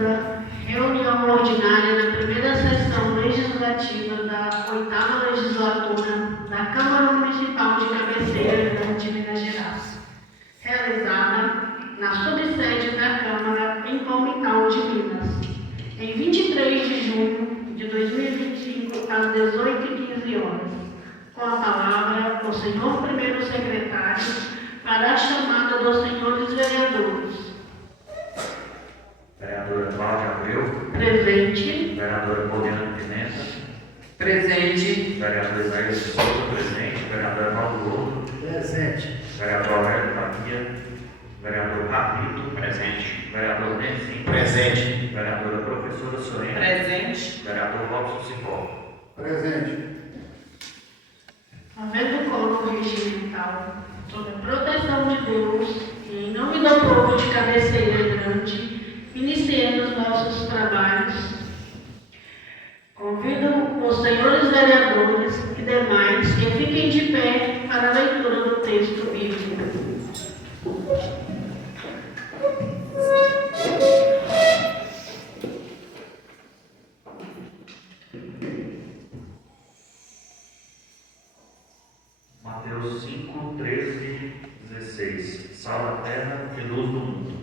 segunda reunião ordinária da primeira sessão legislativa da 8ª legislatura da Câmara Municipal de Cabeceira, de Minas Gerais, realizada na subsede da Câmara em Palmital de Minas, em 23 de junho de 2025, às 18h15. Com a palavra, o senhor primeiro secretário para a chamada dos senhores vereadores. Vereadora Cláudia Abreu. Presente. Vereadora Poliana Pimenta. Presente. Vereador Isaías de Souza. Presente. Vereador Paulo Louro. Presente. Vereador Aurélio Bahia. Vereador Rapito. Presente. Vereador Nenzinho. Presente. Vereadora Professora Sorena. Presente. Vereador Robson Cipó. Presente. Havendo coro regimental, sob a proteção de Deus e em nome do povo de Cabeceira Grande, iniciemos nossos trabalhos. Convido os senhores vereadores e demais que fiquem de pé para a leitura do texto bíblico. Mateus 5, 13, 16. Sal da terra e luz do mundo.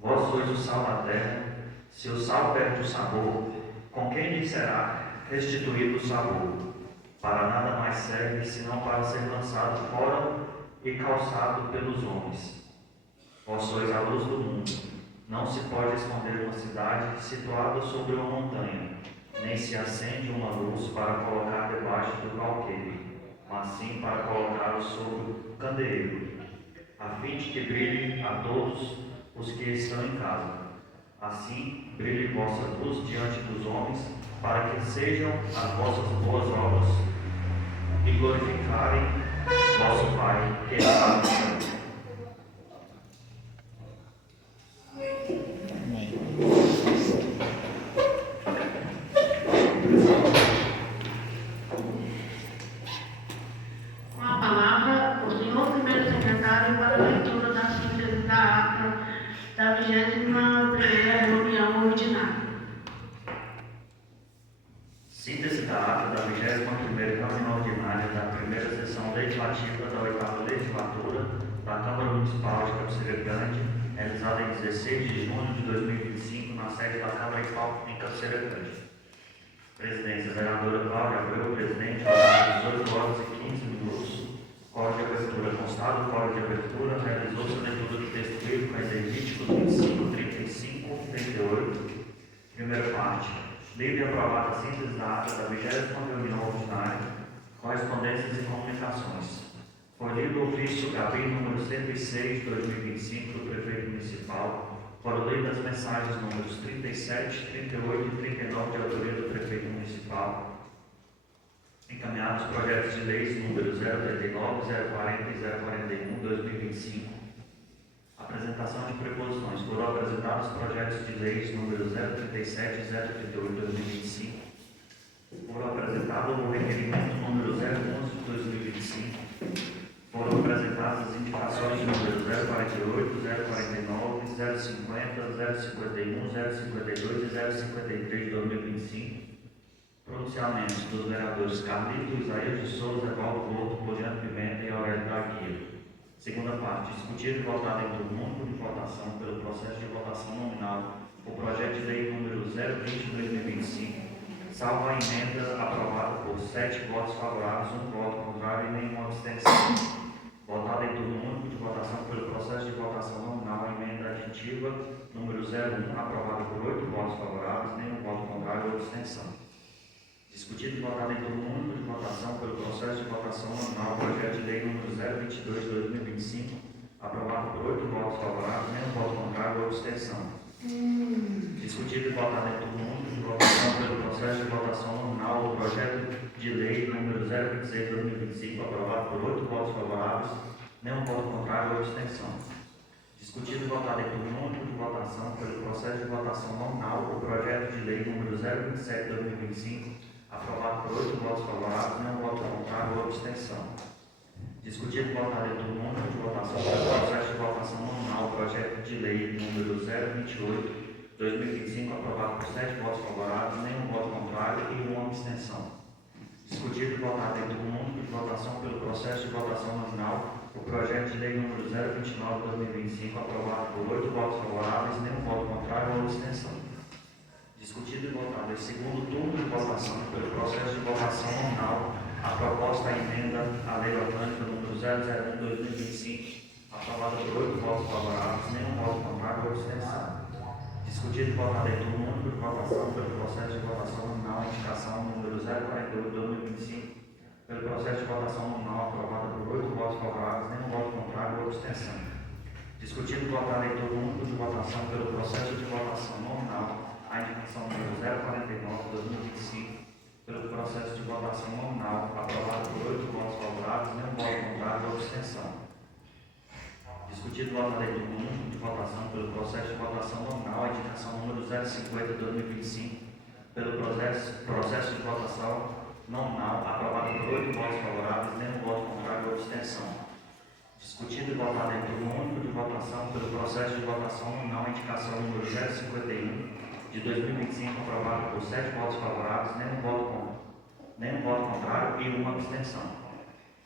Vós sois o sal da terra. Se o sal perde o sabor, com quem lhe será restituído o sabor? Para nada mais serve, senão para ser lançado fora e calçado pelos homens. Vós sois a luz do mundo. Não se pode esconder uma cidade situada sobre uma montanha, nem se acende uma luz para colocar debaixo do calqueiro, mas sim para colocá-lo sobre o candeeiro, a fim de que brilhe a todos os que estão em casa. Assim, brilhe vossa luz diante dos homens, para que sejam as vossas boas obras e glorificarem vosso Pai que está no céu. Com a palavra, o senhor primeiro secretário para a leitura da síntese da ata da 21ª reunião ordinária. Síntese da ata da 21ª reunião ordinária da primeira sessão legislativa da 8ª legislatura da Câmara Municipal de Cabeceira Grande, realizada em 16 de junho de 2025, na sede da Câmara em Cabeceira Grande. Presidência, vereadora Cláudia Abreu, presidente, horário 18h15. Código de abertura constado. Código de abertura. Realizou-se a leitura do texto bíblico em Levíticos 25, 35, 38. Primeira parte. Livre e aprovada a síntese da ata da 20ª reunião ordinária, correspondências e comunicações. Foi lido o ofício Gabi número 106 de 2025 do prefeito municipal. Foram lidas as mensagens números 37, 38 e 39 de autoria do prefeito municipal. Encaminhados projetos de leis números 039, 040 e 041 de 2025. Apresentação de preposições. Foram apresentados projetos de leis números 037 e 038 de 2025. Foram apresentados o requerimento número 011 de 2025. Foram apresentadas as indicações de números 048, 049, 050, 051, 052 e 053 de 2025. Pronunciamentos dos vereadores Carlito, Isaías de Souza, Evaldo Couto, Poliana Pimenta e Aurélio Bahia. Segunda parte. Discutido e votado em turno único de votação pelo processo de votação nominal o projeto de lei número 020 de 2025, salvo a emenda aprovada por 7 votos favoráveis, 1 voto contrário e nenhuma abstenção. Votado em turno único de votação pelo processo de votação nominal a emenda aditiva número 01, aprovada por 8 votos favoráveis, nenhum voto contrário ou abstenção. Discutido e votado em turno único de votação pelo processo de votação nominal o projeto de lei número 022 de 2025, aprovado por 8 votos favoráveis, nenhum voto contrário ou abstenção. Discutido e votado em turno único de votação pelo processo de votação nominal o projeto de lei número 026 de 2025, aprovado por 8 votos favoráveis, nenhum voto contrário ou abstenção. Discutido e votado em turno único de votação pelo processo de votação nominal o projeto de lei número 027 de 2025, aprovado por 8 votos favoráveis, nenhum voto contrário ou abstenção. Discutido e votado em turno único de votação pelo processo de votação nominal o projeto de lei número 028 de 2025, aprovado por 7 votos favoráveis, nenhum voto contrário e uma abstenção. Discutido e votado em turno único de votação pelo processo de votação nominal, o projeto de lei número 029/2025, aprovado por 8 votos favoráveis, nenhum voto contrário ou abstenção. Discutido e votado em segundo turno de votação pelo processo de votação nominal, a proposta à emenda à lei orgânica número 001/2025, aprovada por 8 votos favoráveis, nenhum voto contrário ou abstenção. Discutido e votado em turno único de votação pelo processo de votação nominal, a indicação número 048/2025, pelo processo de votação nominal, aprovada por 8 votos favoráveis, nenhum voto contrário ou abstenção. Discutido e votado em turno único de votação pelo processo de votação nominal, a indicação número 049/2025, pelo processo de votação nominal, aprovado por 8 votos favoráveis, nenhum voto contrário ou abstenção. Discutido e votado em turno único de votação pelo processo de votação nominal, a indicação número 050/2025, pelo processo de votação nominal, aprovado por 8 votos favoráveis, nenhum voto contrário ou abstenção. Discutido e votado em turno único de votação pelo processo de votação nominal, a indicação número 051/2025, aprovado por 7 votos favoráveis, nenhum voto contrário e uma abstenção.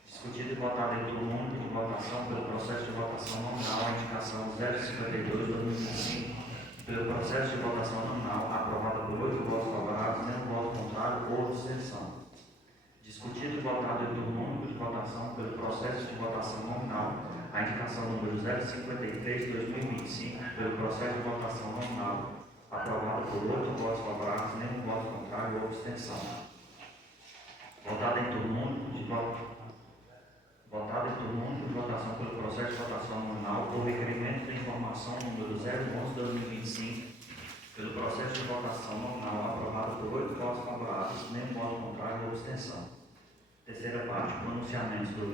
Discutido e votado em turno único de votação pelo processo de votação nominal, a indicação 052/2025, pelo processo de votação nominal, aprovada por 8 votos favoráveis, nenhum voto contrário ou abstenção. Discutido e votado em turno único de votação pelo processo de votação nominal, a indicação número 053/2025, pelo processo de votação nominal, aprovada por 8 votos favoráveis, nenhum voto contrário ou abstenção. Votado em turno único de votação pelo processo de votação nominal, por requerimento de informação número 011/2025, pelo processo de votação nominal, aprovado por 8 votos favoráveis, nenhum voto contrário ou abstenção. Terceira parte, pronunciamentos dos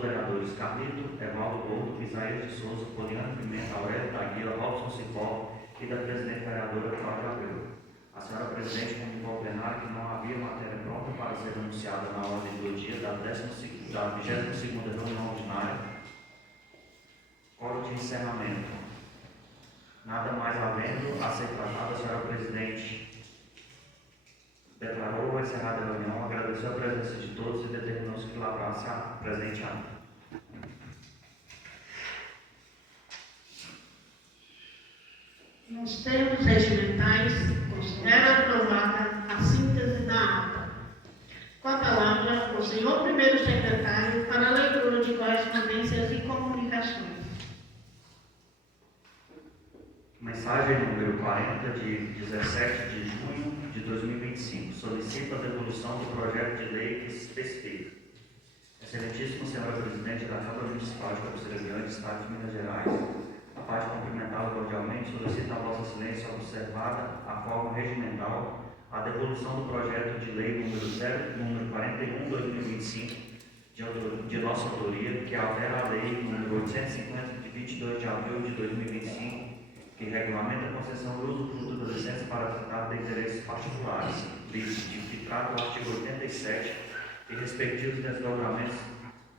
vereadores Carlito, Evaldo Gordo, Isaías de Souza, Poliana Pimenta, Aurélio da Guia, Robson Cipó e da presidente vereadora Cláudia Abreu. A senhora presidente comunicou ao plenário que não havia matéria pronta para ser anunciada na ordem do dia da 22ª reunião ordinária. Código de encerramento. Nada mais havendo a ser tratado, a senhora presidente declarou encerrada a reunião, agradeceu a presença de todos e determinou-se que lavrasse a presente ato. Nos termos regimentais, considero aprovada a síntese da ata. Com a palavra, o senhor primeiro secretário para a leitura de correspondências e comunicações. Mensagem número 40, de 17 de junho de 2025. Solicita a devolução do projeto de lei que se especifica. Excelentíssima senhora presidente da Câmara Municipal de Cabeceira Grande, Estado de Minas Gerais, a parte de cumprimentá-la cordialmente, solicita a vossa excelência observada a forma regimental a devolução do projeto de lei número 41/2025, de nossa autoria, que altera a lei número 850, de 22 de abril de 2025, que regulamenta a concessão e uso das licenças para tratado de interesses particulares, que trata o artigo 87 e respectivos desdobramentos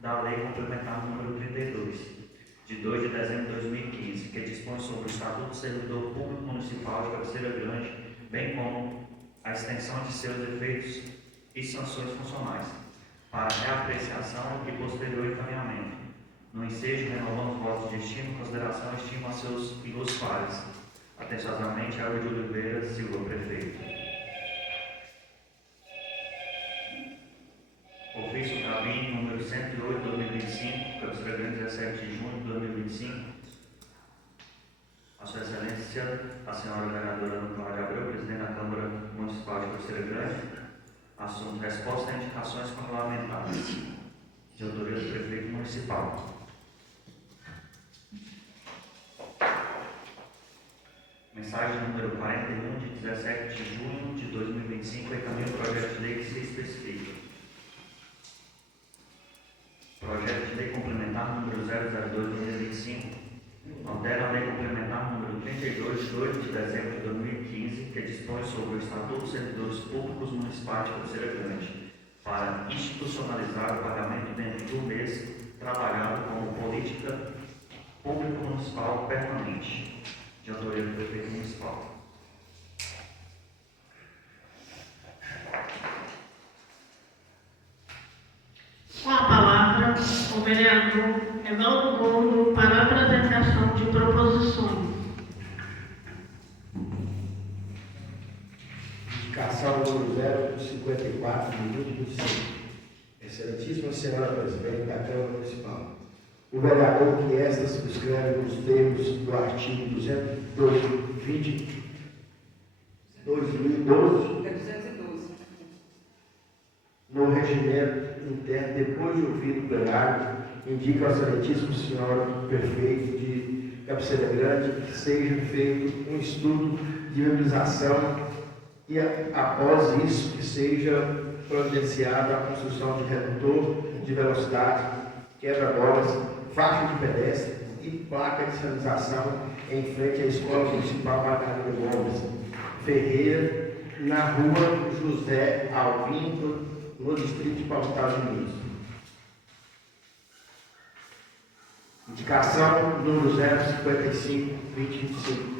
da lei complementar número 32, de 2 de dezembro de 2015, que dispõe sobre o Estatuto do Servidor Público Municipal de Cabeceira Grande, bem como a extensão de seus efeitos e sanções funcionais, para reapreciação e posterior encaminhamento. No ensejo, renovamos votos de estima e consideração e estima a seus ilustres pares. Atenciosamente, Elvio de Oliveira Silva, prefeito. Ofício Cabine número 108/2025, Cabeceira Grande, 17 de junho de 2025. A sua excelência, a senhora vereadora Ana Cláudia Abreu, presidente da Câmara Municipal de Cabeceira Grande. Assunto: resposta a indicações parlamentares, de autoria do prefeito municipal. Mensagem número 41, de 17 de junho de 2025, encaminha o projeto de lei que se especifica. Projeto de lei complementar número 002/2025, altera a lei complementar número 32, de 8 de dezembro de 2015, que dispõe sobre o Estatuto dos Servidores Públicos Municipais de Cabeceira Grande, para institucionalizar o pagamento dentro do mês trabalhado como política público municipal permanente, de autoria do prefeito municipal. vereador Evaldo Gordo para a apresentação de proposições. Indicação número 054, de 2025. Excelentíssima Senhora Presidente da Câmara Municipal, o vereador que esta subscreve nos termos do artigo 220, 2012, no regimento interno, depois de ouvido o plenário, indica ao Excelentíssimo Senhor Prefeito de Cabeceira Grande que seja feito um estudo de viabilização e, após isso, que seja providenciada a construção de redutor de velocidade, quebra-molas, faixa de pedestre e placa de sinalização em frente à Escola Municipal Margarida Gomes Ferreira, na rua José Alvindo, no distrito de Paulo de Minas. Indicação número 055, 2025.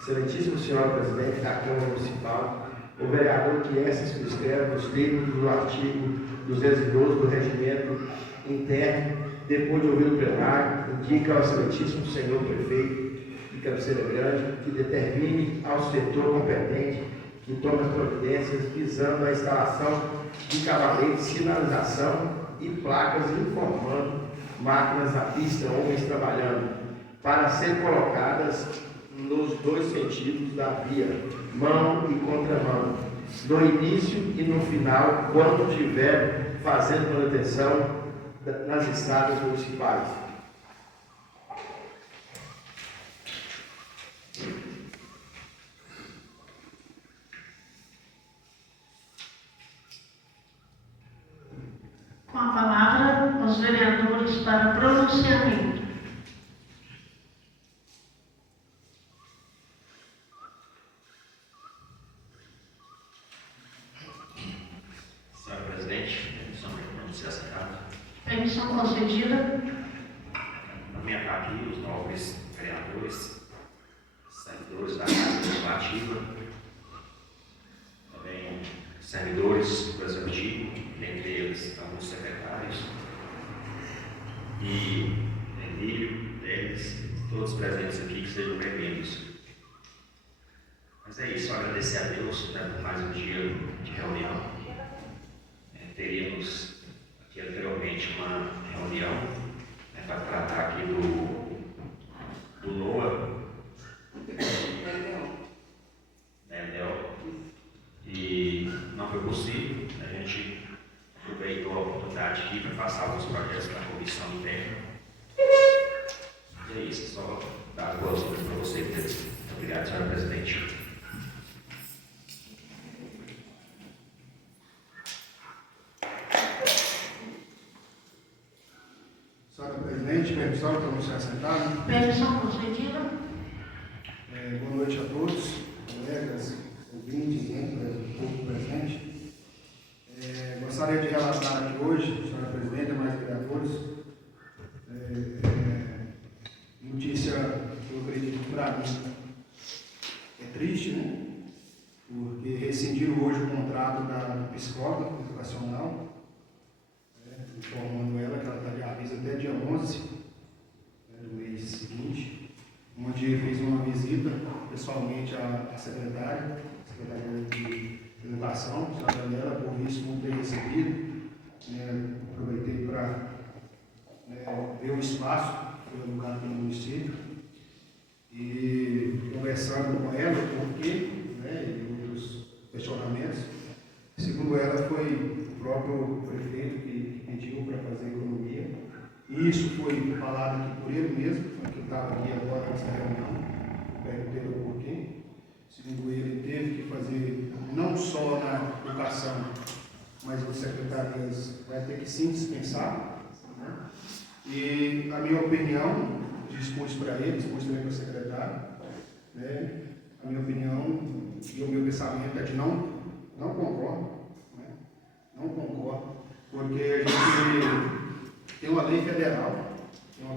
Excelentíssimo Senhor Presidente da Câmara Municipal, o vereador que essa subscreve nos termos do artigo 212 do regimento interno, depois de ouvir o plenário, indica ao Excelentíssimo Senhor Prefeito de Cabeceira Grande que determine ao setor competente que tome as providências visando a instalação de cavaletes, sinalização e placas informando máquinas na pista, homens trabalhando, para serem colocadas nos dois sentidos da via, mão e contramão, no início e no final, quando estiver fazendo manutenção nas estradas municipais. Com a palavra, os vereadores para pronunciamento. Senhora Presidente, permissão para pronunciar essa carta. Permissão concedida. Lamentar aqui os nobres vereadores, servidores da Casa Legislativa, também servidores do Executivo, dentre eles alguns secretários, e Emílio, deles, todos presentes aqui que sejam bem-vindos. Mas é isso, agradecer a Deus, né, por mais um dia de reunião. Teríamos aqui anteriormente uma reunião, né, para tratar aqui do NOA, e não foi possível. A gente aproveitou a oportunidade aqui para passar alguns projetos para a comissão interna. E é isso, só dar as boas-vindas para vocês. Muito obrigado, senhora Presidente. Senhora Presidente, permissão para pronunciar sentado. Permissão concedida. Boa noite a todos, colegas, ouvintes, público presente. Gostaria de relatar aqui hoje, senhora Presidente e mais vereadores, notícia que eu acredito para mim é triste, né? Porque rescindiram hoje o contrato da psicóloga educacional, informando ela que ela está de aviso até dia 11 do mês seguinte, onde fez uma visita pessoalmente à secretária de Educação, a senhora Daniela, por isso não ter recebido. Aproveitei para ver o espaço que foi alugado pelo município e conversando com ela, porque, e outros questionamentos, segundo ela, foi o próprio prefeito que pediu para fazer economia. E isso foi falado aqui por ele mesmo, que estava aqui agora nessa reunião, perguntei o porquê. Segundo ele, teve que fazer não só na educação, mas as secretarias vai ter que sim dispensar. Né? E a minha opinião, dispus para ele, dispus também para o secretário, né? A minha opinião e o meu pensamento é de não concordo, né? Não concordo, porque a gente tem uma lei federal, uma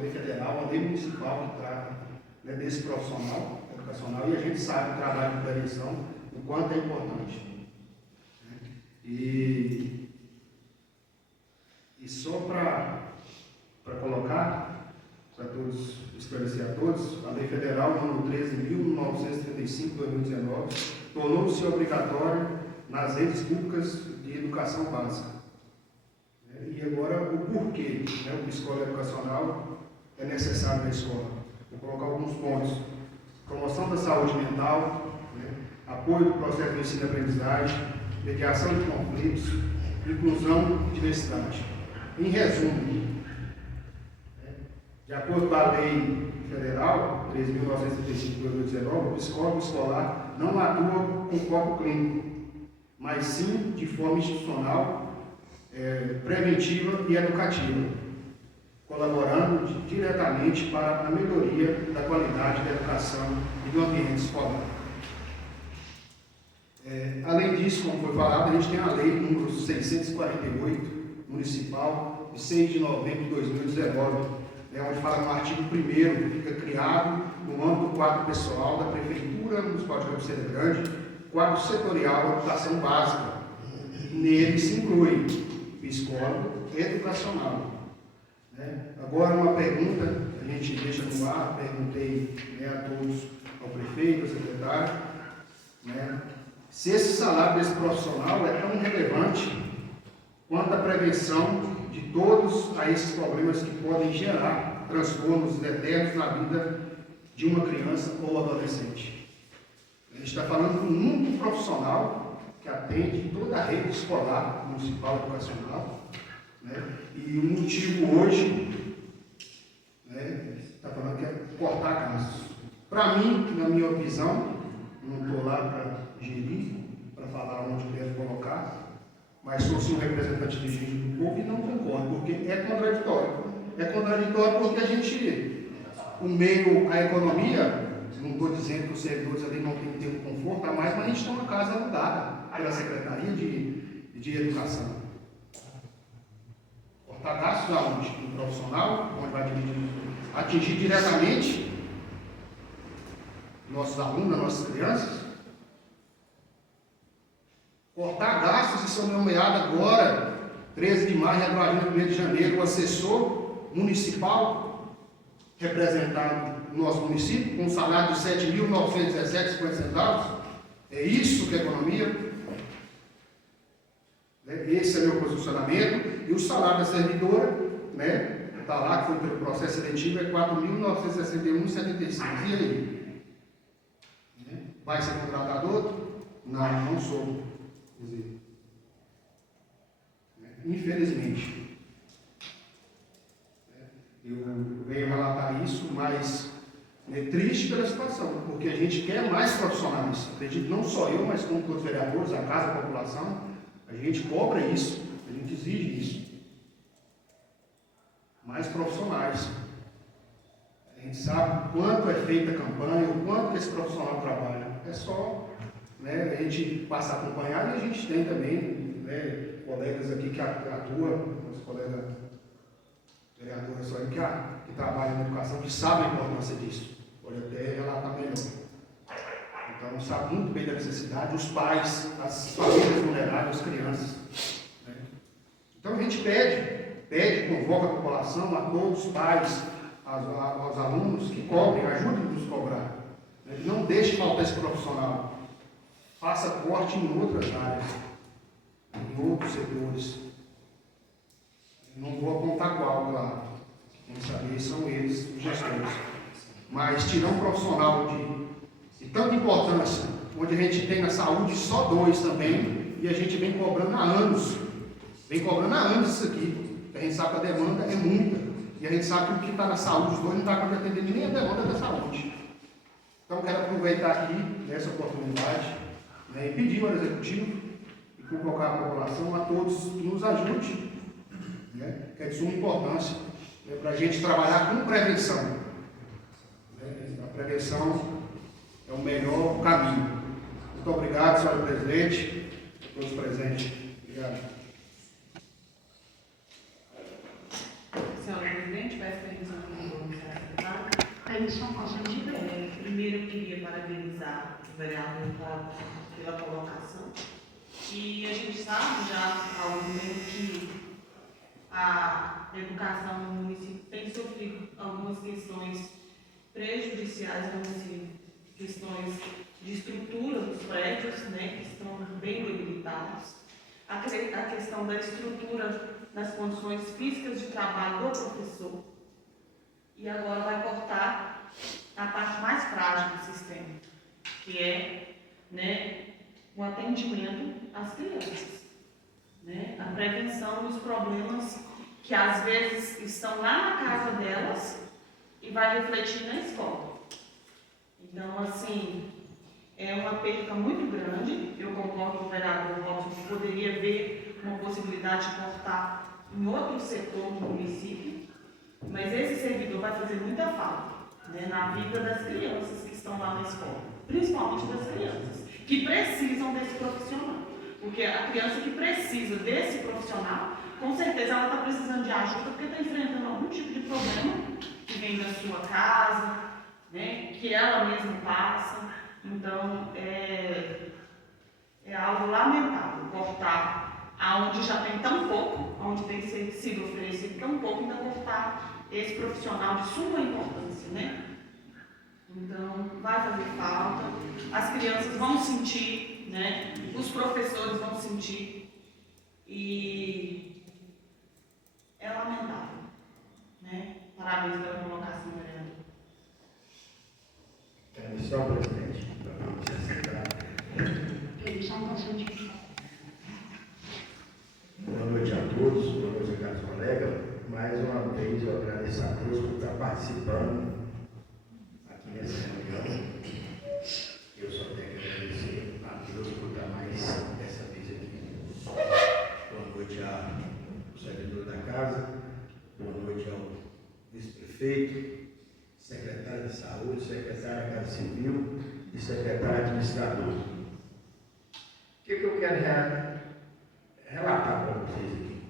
lei municipal que trata, né, desse profissional educacional, e a gente sabe o trabalho de prevenção, o quanto é importante. Né? E só para para colocar, para todos, esclarecer a todos, a Lei Federal número 13.935/2019 tornou-se obrigatória nas redes públicas de educação básica. E agora o porquê, né, o psicólogo educacional é necessário na escola. Vou colocar alguns pontos. Promoção da saúde mental, né, apoio do processo de ensino e aprendizagem, mediação de conflitos, inclusão e diversidade. Em resumo, de acordo com a Lei Federal 13.935/2019, o psicólogo escolar não atua com foco clínico, mas sim de forma institucional, preventiva e educativa, colaborando diretamente para a melhoria da qualidade da educação e do ambiente escolar. Além disso, como foi falado, a gente tem a Lei número 648, municipal, de 6 de novembro de 2019, onde fala no artigo 1º, fica criado no âmbito do quadro pessoal da Prefeitura Municipal de Cabeceira Grande, quadro setorial da educação básica. Nele se inclui psicólogo educacional. Agora, uma pergunta, a gente deixa no ar, perguntei a todos, ao prefeito, ao secretário, se esse salário desse profissional é tão relevante quanto a prevenção de todos a esses problemas que podem gerar transtornos eternos na vida de uma criança ou adolescente. A gente está falando de um único profissional que atende toda a rede escolar municipal educacional, e o motivo hoje está falando que é cortar gastos. Para mim, na minha visão, não estou lá para gerir, para falar onde deve colocar, mas sou sim um representante legítimo do povo e não concordo, porque é contraditório. É contraditório porque o meio, a economia, não estou dizendo que os servidores ali não têm que ter um conforto a mais, mas a gente tem uma casa alugada pela Secretaria de Educação. Cortar gastos aonde? No profissional, onde vai atingir diretamente nossos alunos, nossas crianças. Cortar gastos e são nomeados agora, 13 de maio, retroagindo 1º de janeiro, o assessor municipal representado no nosso município, com um salário de R$ 7.917,50. É isso que é economia? Esse é meu posicionamento. E o salário da servidora, está lá, que foi pelo processo seletivo, é R$ 4.961,75. E aí? Vai ser contratado outro? Não sou. Quer dizer, infelizmente, eu venho relatar isso, mas é triste pela situação, porque a gente quer mais profissionais. Acredito, não só eu, mas como todos os vereadores, a casa, a população, a gente cobra isso, a gente exige isso. Mais profissionais. A gente sabe o quanto é feita a campanha, o quanto que esse profissional trabalha. É só a gente passa a acompanhar, e a gente tem também colegas aqui que atuam, os colegas vereadores que trabalham na educação, que sabem a importância disso. Pode até relatar melhor. Então, sabe muito bem da necessidade, os pais, as famílias vulneráveis, as crianças. Então, a gente pede, convoca a população, a todos os pais, aos alunos que cobrem, ajudem-nos a cobrar. Não deixe faltar esse profissional. Faça corte em outras áreas, em outros setores. Não vou apontar qual, claro. Quem saber são eles, os gestores. Mas tirar um profissional de tanta importância, onde a gente tem na saúde só 2 também, e a gente vem cobrando há anos. Vem cobrando há anos isso aqui. A gente sabe que a demanda é muita. E a gente sabe que o que está na saúde, os 2 não está para atender nem a demanda da saúde. Então, quero aproveitar aqui essa oportunidade e pedir ao Executivo e convocar a população, a todos que nos ajude, que é de suma importância, para a gente trabalhar com prevenção. A prevenção é o melhor caminho. Muito obrigado, senhora presidente, a todos presentes. Obrigado. Senhora presidente, peço permissão do secretário. Permissão concedida. Primeiro, eu queria parabenizar o vereador pela colocação. E a gente sabe já há algum tempo que a a educação no município tem sofrido algumas questões prejudiciais no município, questões de estrutura dos prédios, né, que estão bem debilitados, a questão da estrutura das condições físicas de trabalho do professor, e agora vai cortar a parte mais frágil do sistema, que é, né, o atendimento às crianças, né, a prevenção dos problemas que às vezes estão lá na casa delas e vai refletir na escola. Então, assim, é uma perda muito grande. Eu concordo com o vereador Robson que poderia ver uma possibilidade de cortar em outro setor no município, mas esse servidor vai fazer muita falta, né, na vida das crianças que estão lá na escola, principalmente das crianças que precisam desse profissional, porque a criança que precisa desse profissional, com certeza ela está precisando de ajuda porque está enfrentando algum tipo de problema que vem da sua casa, né, que ela mesma passa. Então, é algo lamentável cortar aonde já tem tão pouco, onde tem sido oferecido tão pouco, ainda cortar esse profissional de suma importância, né? Então, vai fazer falta, as crianças vão sentir, né? Os professores vão sentir, e é lamentável, né? Parabéns pela colocação, vereador. Senhor presidente, boa noite a todos, boa noite a caros colegas. Mais uma vez eu agradeço a Deus por estar participando aqui nessa reunião. Eu só tenho que agradecer a Deus por estar mais dessa vez aqui. Boa noite ao servidor da casa, boa noite ao vice-prefeito, secretário de saúde, secretário da Casa Civil e secretário administrador. O que eu quero relatar para vocês aqui?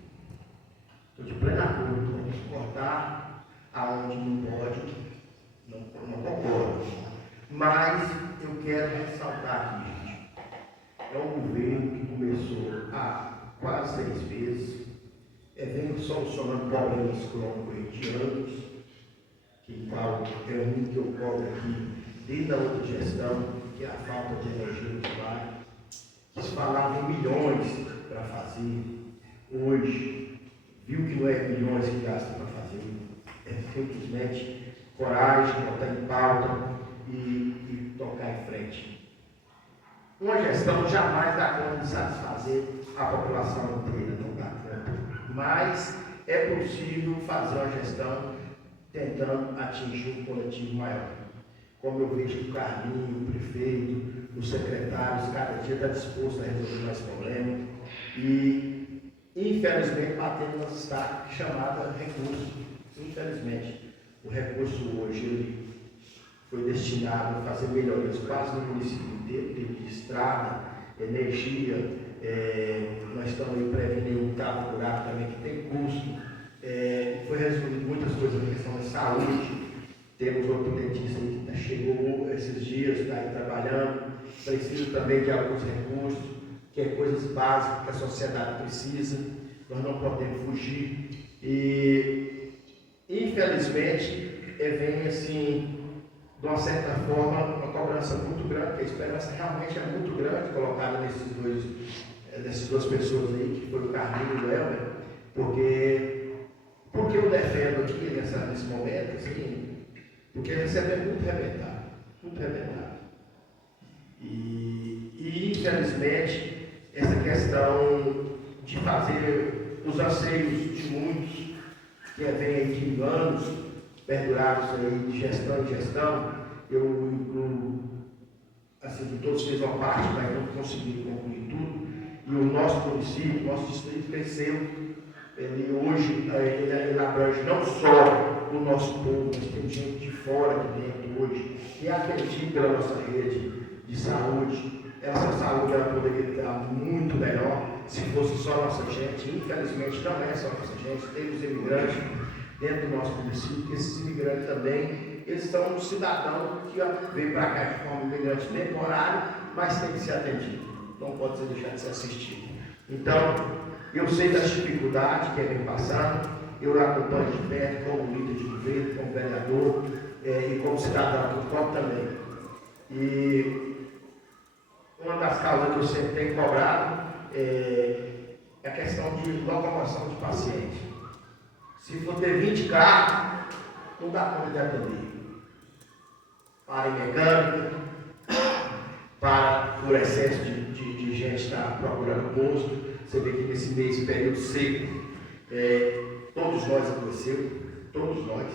Estou de pleno acordo, vamos cortar aonde não pode, não concordo. Mas eu quero ressaltar aqui, gente. É um governo que começou há quase 6 meses, vem solucionando problemas crônicos de anos, que é um que ocorre aqui desde a outra gestão, que é a falta de energia nuclear, que se falava em milhões para fazer, hoje, viu que não é milhões que gastam para fazer, é simplesmente coragem, botar em pauta e tocar em frente. Uma gestão jamais dá conta de satisfazer a população inteira, não dá conta, mas é possível fazer uma gestão tentando atingir um coletivo maior. Como eu vejo o Carlinho, o prefeito, os secretários, cada dia está disposto a resolver mais problemas e, infelizmente, batendo nas estacas chamadas recurso. Infelizmente, o recurso hoje ele foi destinado a fazer melhorias quase no município inteiro, de estrada, energia, nós estamos aí prevenindo o tapa buraco também, que tem custo. Foi resolvido muitas coisas na questão da saúde. Temos outro dentista que chegou esses dias, está aí trabalhando, precisa também de alguns recursos, que é coisas básicas que a sociedade precisa, nós não podemos fugir. E, infelizmente, vem assim, de uma certa forma, uma cobrança muito grande, porque a esperança realmente é muito grande colocada nessas duas pessoas aí, que foi o Carlinho e o Elber, porque eu defendo aqui nesse momento, assim, porque recebe muito arrebentado. E infelizmente, essa questão de fazer os anseios de muitos, que vem aí de anos, perdurados aí de gestão em gestão, eu incluo, assim, que todos fez uma parte, mas não conseguiram concluir tudo, e o nosso município, nosso distrito cresceu. Ele hoje, ele abrange não só o nosso povo, mas tem gente de fora de dentro hoje, que acredita na nossa rede de saúde. Essa saúde ela poderia estar muito melhor se fosse só a nossa gente. Infelizmente não é só a nossa gente, temos imigrantes dentro do nosso município. Esses imigrantes também, eles são um cidadão que vem para cá de forma imigrante temporário, mas tem que ser atendido, não pode deixar de ser assistido. Então, eu sei das dificuldades que vem passando, eu acompanho de perto como líder de governo, como vereador e como cidadão, que eu toco também. E uma das causas que eu sempre tenho cobrado é a questão de locomoção de paciente. Se for ter 20 carros, não dá conta de atender. Para em mecânica, para por excesso de gente estar procurando posto. Você vê que nesse mês, período seco, todos nós adoecemos, todos nós.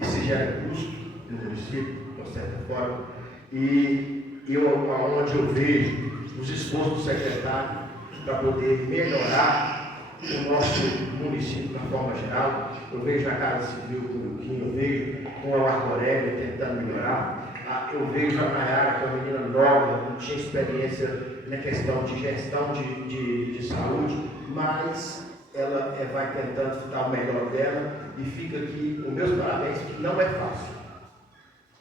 Isso gera custo no município, de uma certa forma. E onde eu vejo os esforços do secretário para poder melhorar o nosso município na forma geral. Eu vejo a Casa Civil com o Luquinho, eu vejo com o Marco Aurélio tentando melhorar. Eu vejo a Nayara, que é uma menina nova, não tinha experiência na questão de gestão de saúde, mas ela vai tentando dar o melhor dela e fica aqui os meus parabéns, que não é fácil.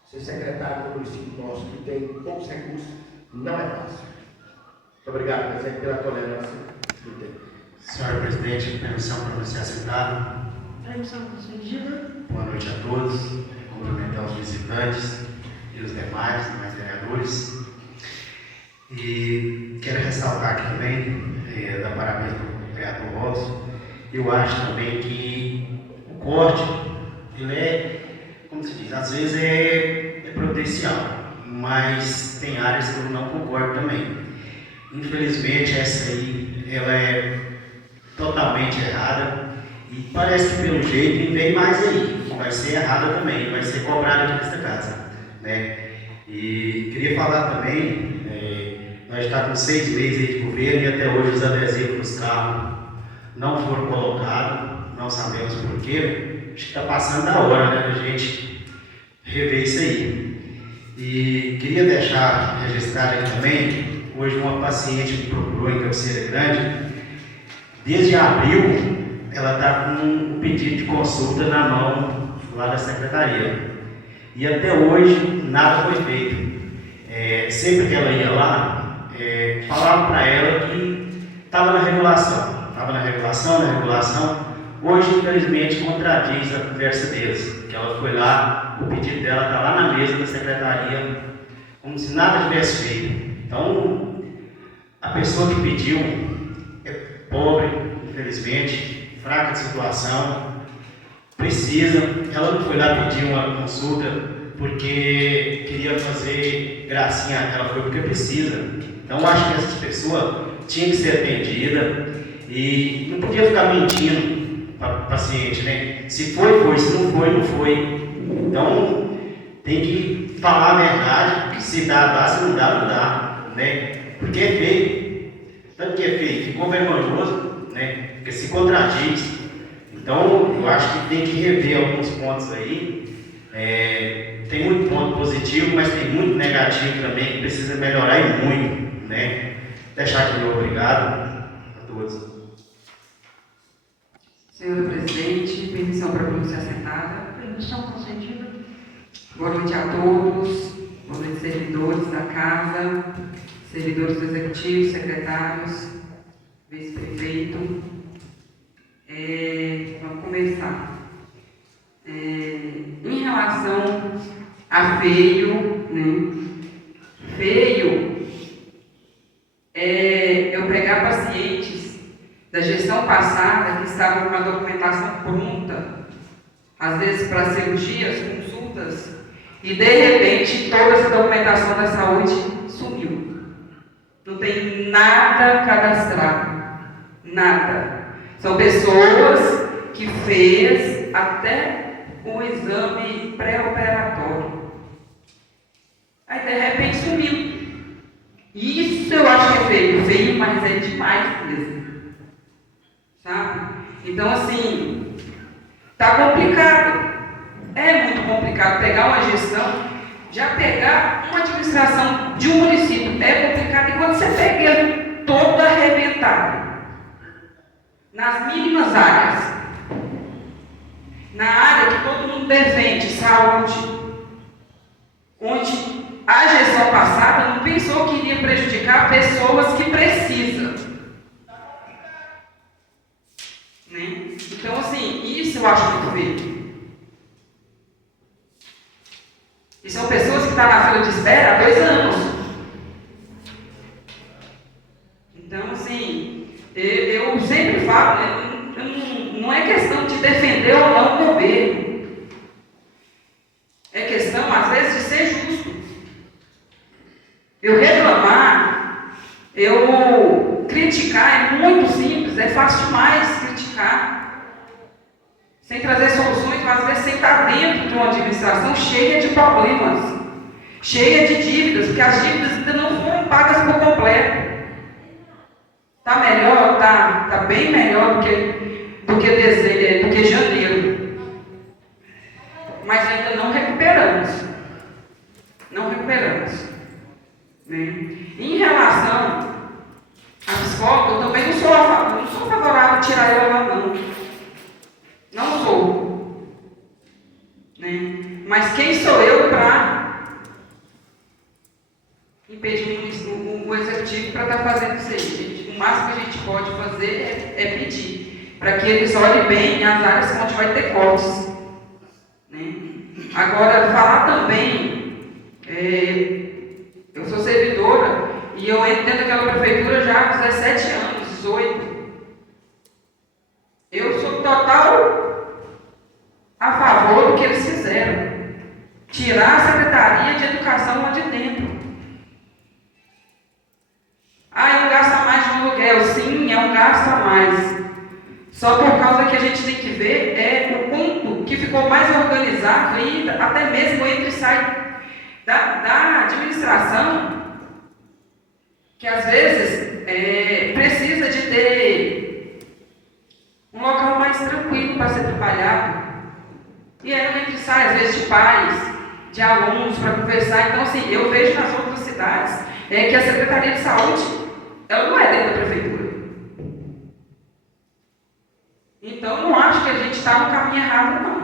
Ser secretário do município nosso, que tem poucos recursos, não é fácil. Muito obrigado, presidente, pela tolerância do tempo. Senhora presidente, permissão para você assentar. Permissão concedida. Boa noite a todos. Cumprimentar os visitantes e os demais vereadores. E quero ressaltar aqui também, dar parabéns para o vereador Robson. Eu acho também que o corte, ele como se diz, às vezes é providencial, mas tem áreas que eu não concordo também. Infelizmente, essa aí, ela é totalmente errada e parece que pelo jeito vem mais aí, vai ser errada também, vai ser cobrada aqui nesta casa, né? E queria falar também, nós estamos com 6 meses de governo e até hoje os adesivos dos carros não foram colocados, não sabemos porquê. Acho que está passando a hora, né, da gente rever isso aí. E queria deixar registrado aqui também, hoje uma paciente me procurou em Cabeceira Grande, desde abril ela está com um pedido de consulta na mão lá da secretaria. E até hoje nada foi feito. Sempre que ela ia lá, falava para ela que estava na regulação. Hoje, infelizmente, contradiz a conversa deles, que ela foi lá, o pedido dela está lá na mesa da secretaria, como se nada tivesse feito. Então, a pessoa que pediu é pobre, infelizmente, fraca de situação, precisa. Ela não foi lá pedir uma consulta porque queria fazer gracinha, ela foi porque precisa. Então, acho que essa pessoa tinha que ser atendida e não podia ficar mentindo para o paciente, né? Se foi, se não foi, não foi. Então, tem que falar a verdade, se dá, se não dá, né? Porque é feio. Tanto que é feio, ficou vergonhoso, né? Porque se contradiz. Então, eu acho que tem que rever alguns pontos aí. Tem muito ponto positivo, mas tem muito negativo também que precisa melhorar e muito, né? Deixar aqui meu obrigado a todos. Senhora presidente, permissão para pronunciar sentada. Permissão concedida. Boa noite a todos. Boa noite, servidores da casa, servidores do executivo, secretários, vice-prefeito. Vamos começar. Em relação a feio, né? Feio eu pegar pacientes da gestão passada que estavam com a documentação pronta, às vezes para cirurgias, consultas, e de repente toda essa documentação da saúde sumiu. Não tem nada cadastrado, nada. São pessoas que fez até um exame pré-operatório. Aí de repente sumiu. Isso eu acho que é feio, mas é demais mesmo. Sabe? Então assim, tá complicado. É muito complicado pegar uma gestão, já pegar uma administração de um município. É complicado. E quando você pega ele todo arrebentado, nas mínimas áreas, na área que todo mundo defende, saúde, onde a gestão passada não pensou que iria prejudicar pessoas que precisam. Né? Então, eu acho muito feio. E são pessoas que estão na fila de espera há 2 anos. Então, assim, eu sempre falo, não é questão de defender ou não o governo. É questão, às vezes, de ser justo. Eu reclamar, eu criticar é muito simples, é fácil demais criticar. Sem trazer soluções, mas às vezes sem estar dentro de uma administração cheia de problemas, cheia de dívidas, porque as dívidas ainda não foram pagas por completo. Está melhor? Está bem melhor do que janeiro. Mas ainda não recuperamos. Não recuperamos. Né? Em relação à psicóloga, eu também não sou favorável a tirar ela lá, não. Não sou. Né? Mas quem sou eu para impedir o executivo para estar fazendo isso aí, gente? O máximo que a gente pode fazer é pedir para que eles olhem bem as áreas onde vai ter cortes. Né? Agora, falar também, eu sou servidora e eu entro dentro daquela prefeitura já há 17 anos, 18. Eu sou total a favor do que eles fizeram. Tirar a Secretaria de Educação lá de dentro. É um gasto a mais de um aluguel. Sim, é um gasto a mais. Só por causa que a gente tem que ver o quanto que ficou mais organizado e até mesmo entre e sai da administração, que às vezes precisa de ter um local mais tranquilo para ser trabalhado. E aí a gente sai, às vezes, de pais, de alunos, para conversar. Então, assim, eu vejo nas outras cidades que a Secretaria de Saúde, ela não é dentro da prefeitura. Então, não acho que a gente está no caminho errado, não.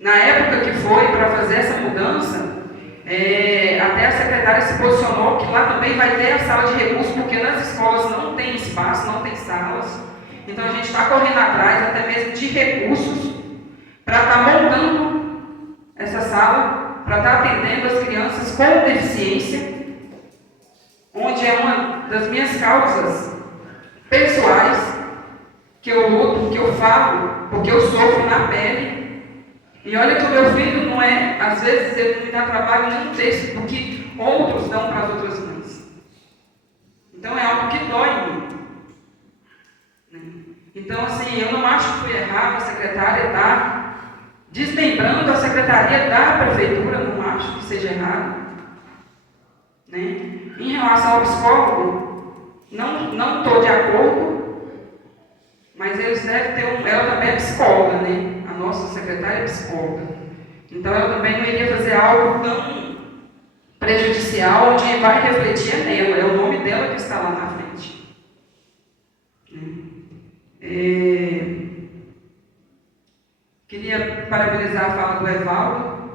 Na época que foi para fazer essa mudança, até a secretária se posicionou que lá também vai ter a sala de recursos, porque nas escolas não tem espaço, não tem salas. Então a gente está correndo atrás até mesmo de recursos para estar montando essa sala, para estar atendendo as crianças com deficiência, onde é uma das minhas causas pessoais, que eu luto, que eu falo, porque eu sofro na pele. E olha que o meu filho não é, às vezes ele não me dá trabalho nem um terço do que outros dão para as outras mães. Então é algo que dói em mim. Então, assim, eu não acho que foi errado a secretária estar desmembrando a secretaria da prefeitura, não acho que seja errado. Né? Em relação ao psicólogo, não estou de acordo, mas eles devem ter ela também é psicóloga, né? A nossa secretária é psicóloga. Então, ela também não iria fazer algo tão prejudicial, onde vai refletir nela, é o nome dela que está lá na frente. Queria parabenizar a fala do Evaldo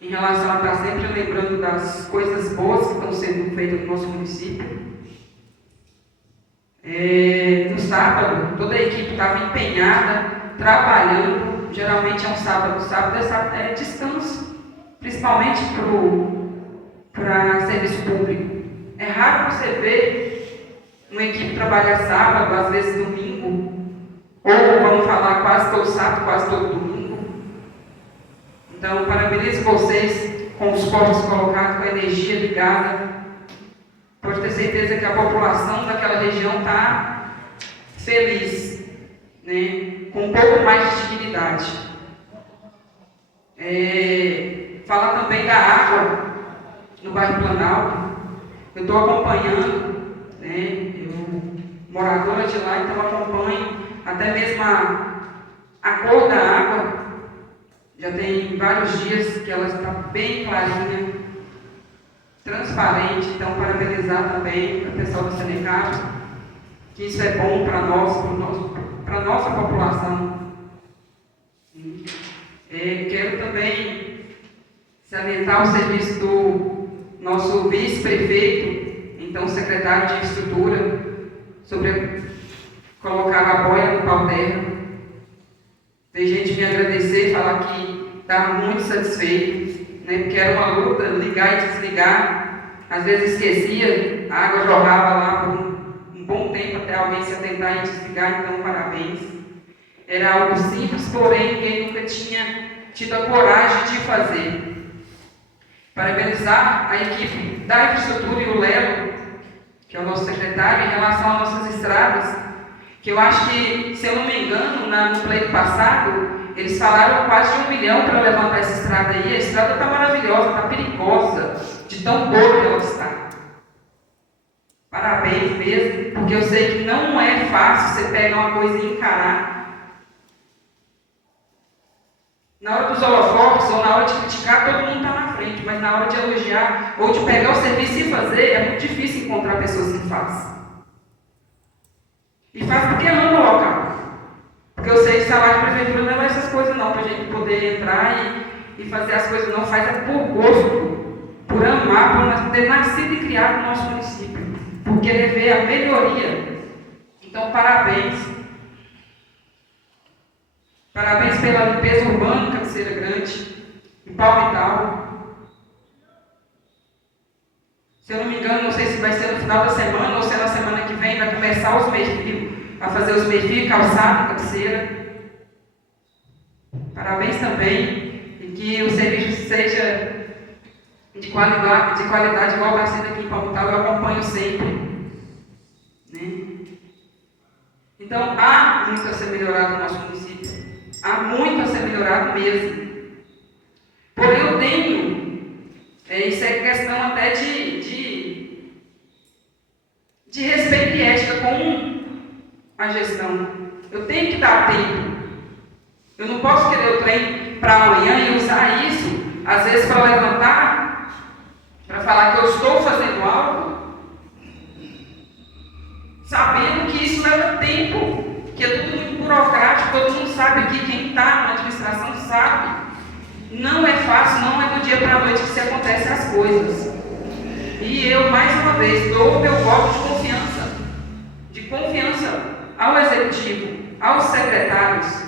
em relação a estar sempre lembrando das coisas boas que estão sendo feitas no nosso município. No sábado, toda a equipe estava empenhada, trabalhando. Geralmente é um sábado. Sábado é descanso, principalmente para serviço público. É raro você ver uma equipe trabalhar sábado, às vezes domingo, ou vamos falar quase todo sábado, quase todo domingo. Então, parabenizo vocês com os postos colocados, com a energia ligada. Pode ter certeza que a população daquela região está feliz, né? Com um pouco mais de dignidade. Falar também da água no bairro Planalto. Eu estou acompanhando, né? Eu, moradora de lá, então acompanho até mesmo a cor da água. Já tem vários dias que ela está bem clarinha, transparente. Então, parabenizar também o pessoal do Senecap, que isso é bom para nós, para a nossa população. Quero também salientar o serviço do nosso vice-prefeito, então secretário de Estrutura, sobre a colocava a boia no pau terra. Tem gente me agradecer e falar que está muito satisfeito, né? Porque era uma luta, ligar e desligar. Às vezes esquecia, a água jorrava lá por um bom tempo até alguém se atentar e desligar, então parabéns. Era algo simples, porém ninguém nunca tinha tido a coragem de fazer. Parabenizar a equipe da infraestrutura e o Lelo, que é o nosso secretário, em relação às nossas estradas, que eu acho que, se eu não me engano, no pleito passado, eles falaram quase de 1 milhão para levantar essa estrada aí. A estrada está maravilhosa, está perigosa, de tão boa que ela está. Parabéns mesmo, porque eu sei que não é fácil você pegar uma coisa e encarar. Na hora dos holofotes ou na hora de criticar, todo mundo está na frente, mas na hora de elogiar ou de pegar o serviço e fazer, é muito difícil encontrar pessoas que fazem. E faz porque ama o local. Porque eu sei que salário de prefeitura não é essas coisas não, para a gente poder entrar e fazer as coisas não, faz é por gosto, por amar, por nós ter nascido e criado no nosso município, por querer ver a melhoria. Então, parabéns. Parabéns pela limpeza urbana, Cabeceira Grande, e Palmital. Se eu não me engano, não sei se vai ser no final da semana ou se é na semana que vem, vai começar os meio-fios, a fazer os meio-fios, calçada, cabeceira. Parabéns também, e que o serviço seja de qualidade igual está sendo aqui em Palmital, eu acompanho sempre. Né? Então, há muito a ser melhorado no nosso município. Há muito a ser melhorado mesmo. Porém, eu tenho, isso é questão até de respeito e ética com a gestão. Eu tenho que dar tempo. Eu não posso querer o trem para amanhã e usar isso, às vezes, para levantar, para falar que eu estou fazendo algo, sabendo que isso leva tempo. Que é tudo muito burocrático, todo mundo sabe aqui, quem está na administração sabe. Não é fácil, não é do dia para a noite que se acontecem as coisas. E eu, mais uma vez, dou o meu voto de confiança ao Executivo, aos secretários.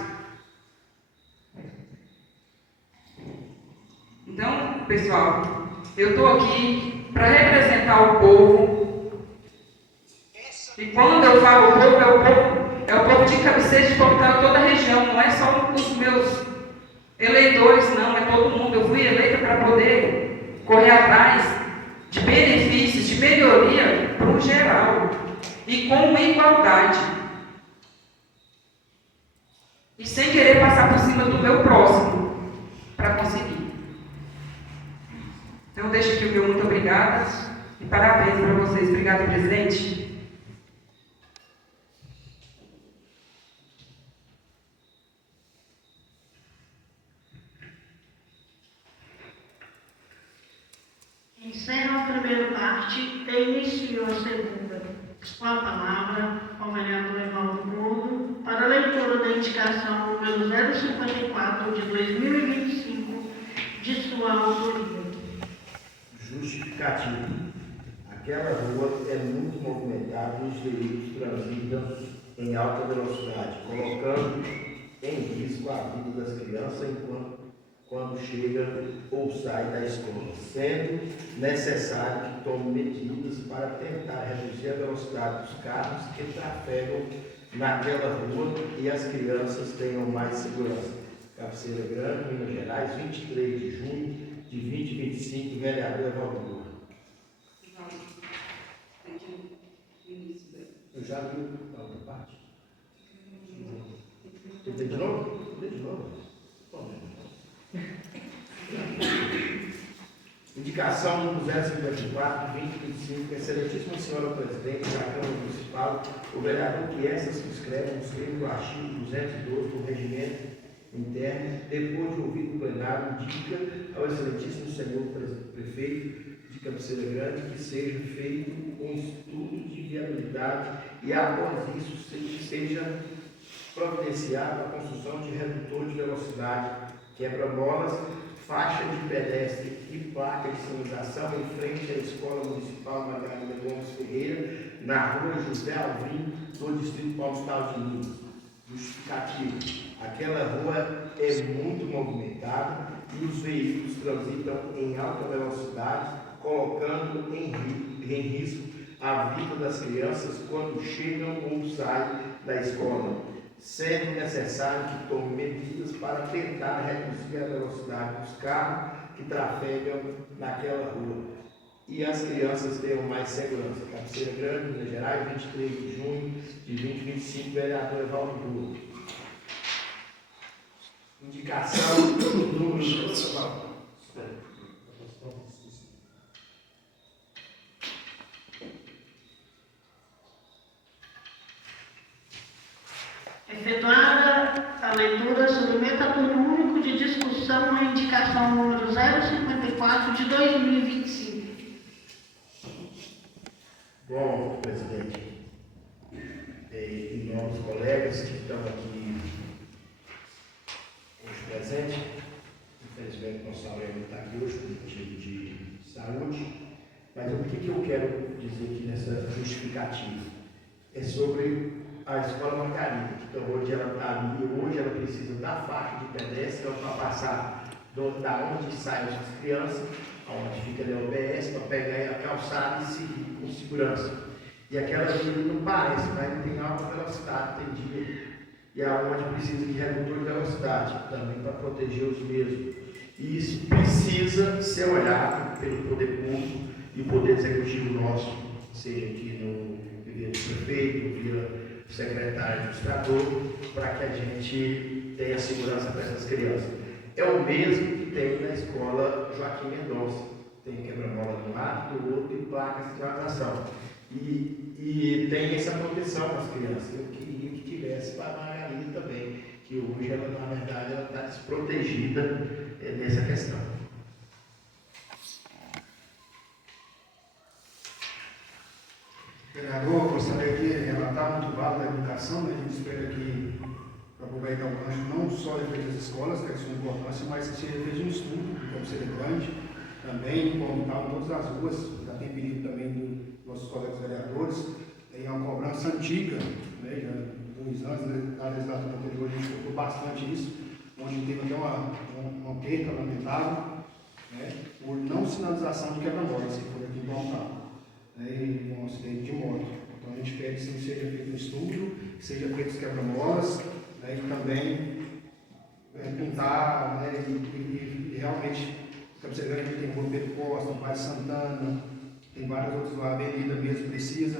Então, pessoal, eu estou aqui para representar o povo. E quando eu falo povo, é o povo de Cabeceira, de Palmital, toda a região, não é só os meus eleitores, não, é todo mundo. Eu fui eleita para poder correr atrás de benefícios, de melhoria para o geral e com igualdade. E sem querer passar por cima do meu próximo para conseguir. Então, deixo aqui o meu muito obrigada e parabéns para vocês. Obrigada, presidente. Encerra a primeira parte e inicia a segunda. Com a palavra, ao vereador Evaldo Burgo, para a leitura da indicação número 054 de 2025, de sua autoria. Justificativo. Aquela rua é muito movimentada e os veículos transitam em alta velocidade, colocando em risco a vida das crianças quando chega ou sai da escola, sendo necessário que tome medidas para tentar reduzir a velocidade dos carros que trafegam naquela rua e as crianças tenham mais segurança. Cabeceira Grande, Minas Gerais, 23 de junho de 2025, vereador Evaldo Burgo. Eu já li a outra parte. Lê de novo? Lê de novo. Indicação número 054, 2025, excelentíssima senhora presidente da Câmara Municipal, o vereador que essa subscreve nos termos do artigo 212 do regimento interno, depois de ouvir o plenário, indica ao excelentíssimo senhor prefeito de Cabeceira Grande que seja feito um estudo de viabilidade e após isso seja providenciada a construção de redutor de velocidade, quebra-molas, faixa de pedestre e placa de sinalização em frente à Escola Municipal Margarida Gomes Ferreira, na rua José Alvim, no distrito Paulo de Minas. Justificativo: aquela rua é muito movimentada e os veículos transitam em alta velocidade, colocando em risco a vida das crianças quando chegam ou saem da escola. Sendo necessário que tome medidas para tentar reduzir a velocidade dos carros que trafegam naquela rua e as crianças tenham mais segurança. Cabeceira Grande, Minas Gerais, 23 de junho de 2025, vereador Evaldo Burro. Indicação número... Efetuada a leitura, submeta a turno único de discussão a indicação número 054 de 2025. Bom, presidente, e nossos colegas que estão aqui hoje presentes, infelizmente Gonçalo não está aqui hoje por motivo de saúde, mas o que eu quero dizer aqui nessa justificativa é sobre a Escola Margarida, que hoje ela está ali, hoje ela precisa da faixa de pedestre para passar da onde saem as crianças, onde fica a UBS, para pegar a calçada e seguir com segurança. E aquela avenida não parece, mas tem alta velocidade, tem dia, e é onde precisa de redutor de velocidade, também para proteger os mesmos. E isso precisa ser olhado pelo poder público e o poder executivo nosso, seja aqui via do prefeito, via secretário administrador, para que a gente tenha segurança para essas crianças. É o mesmo que tem na escola Joaquim Mendonça. Tem quebra-mola de um lado, do outro e placas de sinalização. E tem essa proteção para as crianças. Eu queria que tivesse para a Margarida também, que hoje ela, na verdade, ela está desprotegida nessa questão. Vereador, gostaria de relatar muito válido a educação, né? A gente espera que, para aproveitar o gancho, não só efeito das escolas, que é de sua importância, mas que seja feito um estudo de Cabeceira Grande, também, como tal, em todas as ruas, já tem pedido também dos nossos colegas vereadores, tem uma cobrança antiga, né? Já 2 anos, né? Na legislatura anterior, a gente focou bastante isso, onde teve até uma perca lamentável, né? Por não sinalização de quebra-molas, se for aqui em Paulo. E um acidente de moto. Então a gente pede que seja feito um estudo, que seja feito os quebra-molas, né, e também pintar, né, e realmente, Cabeceira Grande tem Rua Pedro Costa, Vale Santana, tem várias outras lá, a avenida mesmo precisa,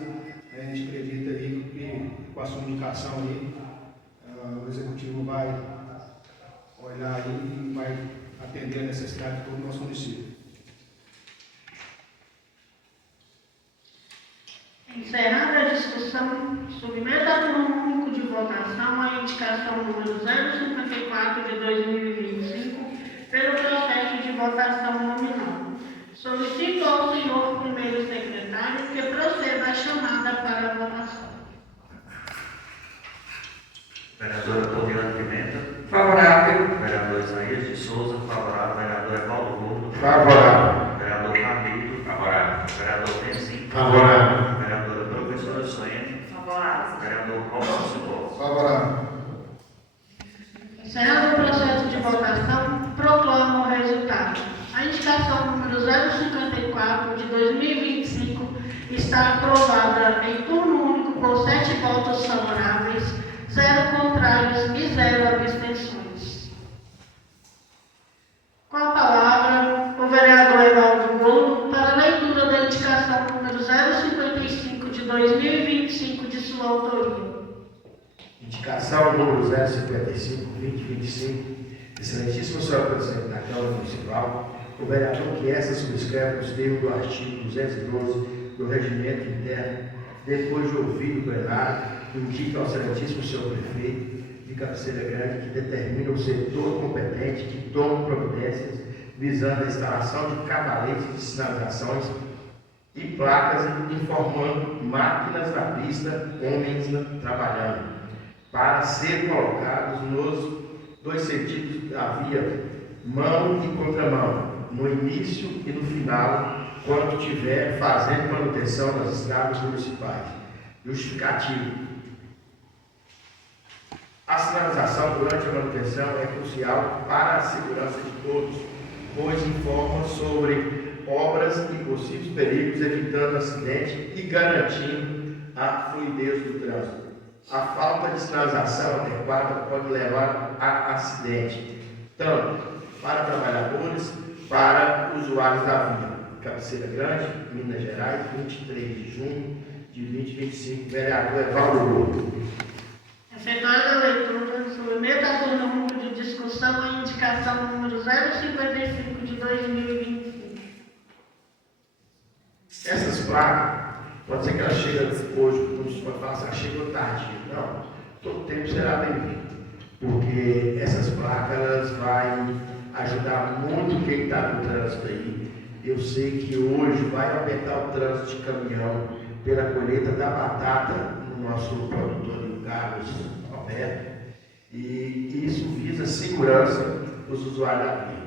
a gente acredita aí que com a sua indicação aí, o executivo vai olhar aí e vai atender a necessidade de todo o nosso município. Encerrada a discussão, submeta a turno único de votação a indicação número 054 de 2025 pelo processo de votação nominal. Solicito ao senhor primeiro secretário que proceda a chamada para a votação. Vereadora Poliana Pimenta. Favorável. Vereador Isaías de Souza, favorável. Vereador Evaldo Gordo. Favorável. Vereador Camilo. Favorável. Vereador Benzinho. Favorável. Vereadora Professora Suene. Favorável. Vereador Robson Silva. Favorável. Encerrado o processo de votação, proclamo o resultado. A indicação número 054 de 2025 está aprovada em turno único por 7 votos favoráveis, 0 contrários e 0 abstenções. Com a palavra, o vereador Evaldo Gordo para a leitura da indicação número 055 de 2025 de sua autoria. Indicação número 055-2025, excelentíssimo senhor presidente da Câmara Municipal, o vereador que essa subscreve nos termos do artigo 212 do Regimento Interno, depois de ouvir o plenário, indica ao excelentíssimo senhor prefeito de Cabeceira Grande que determina o setor competente que tome providências visando a instalação de cavaletes de sinalizações e placas informando máquinas na pista, homens trabalhando, para ser colocados nos 2 sentidos da via mão e contramão, no início e no final, quando estiver fazendo manutenção das estradas municipais. Justificativo. A sinalização durante a manutenção é crucial para a segurança de todos, pois informa sobre obras e possíveis perigos, evitando acidente e garantindo a fluidez do trânsito. A falta de sinalização adequada pode levar a acidente, tanto para trabalhadores, para usuários da via. Cabeceira Grande, Minas Gerais, 23 de junho de 2025, vereador Evaldo Lobo. Efetuada a leitura, submeta a turno único de discussão a indicação número 055 de 2025. Essas placas, pode ser que ela chegue hoje, muitos podem falar assim, ela chegou tarde. Não, todo tempo será bem-vindo, porque essas placas elas vão ajudar muito quem está no trânsito aí. Eu sei que hoje vai aumentar o trânsito de caminhão pela colheita da batata no nosso produtor de Carlos Alberto, e isso visa a segurança dos usuários da via.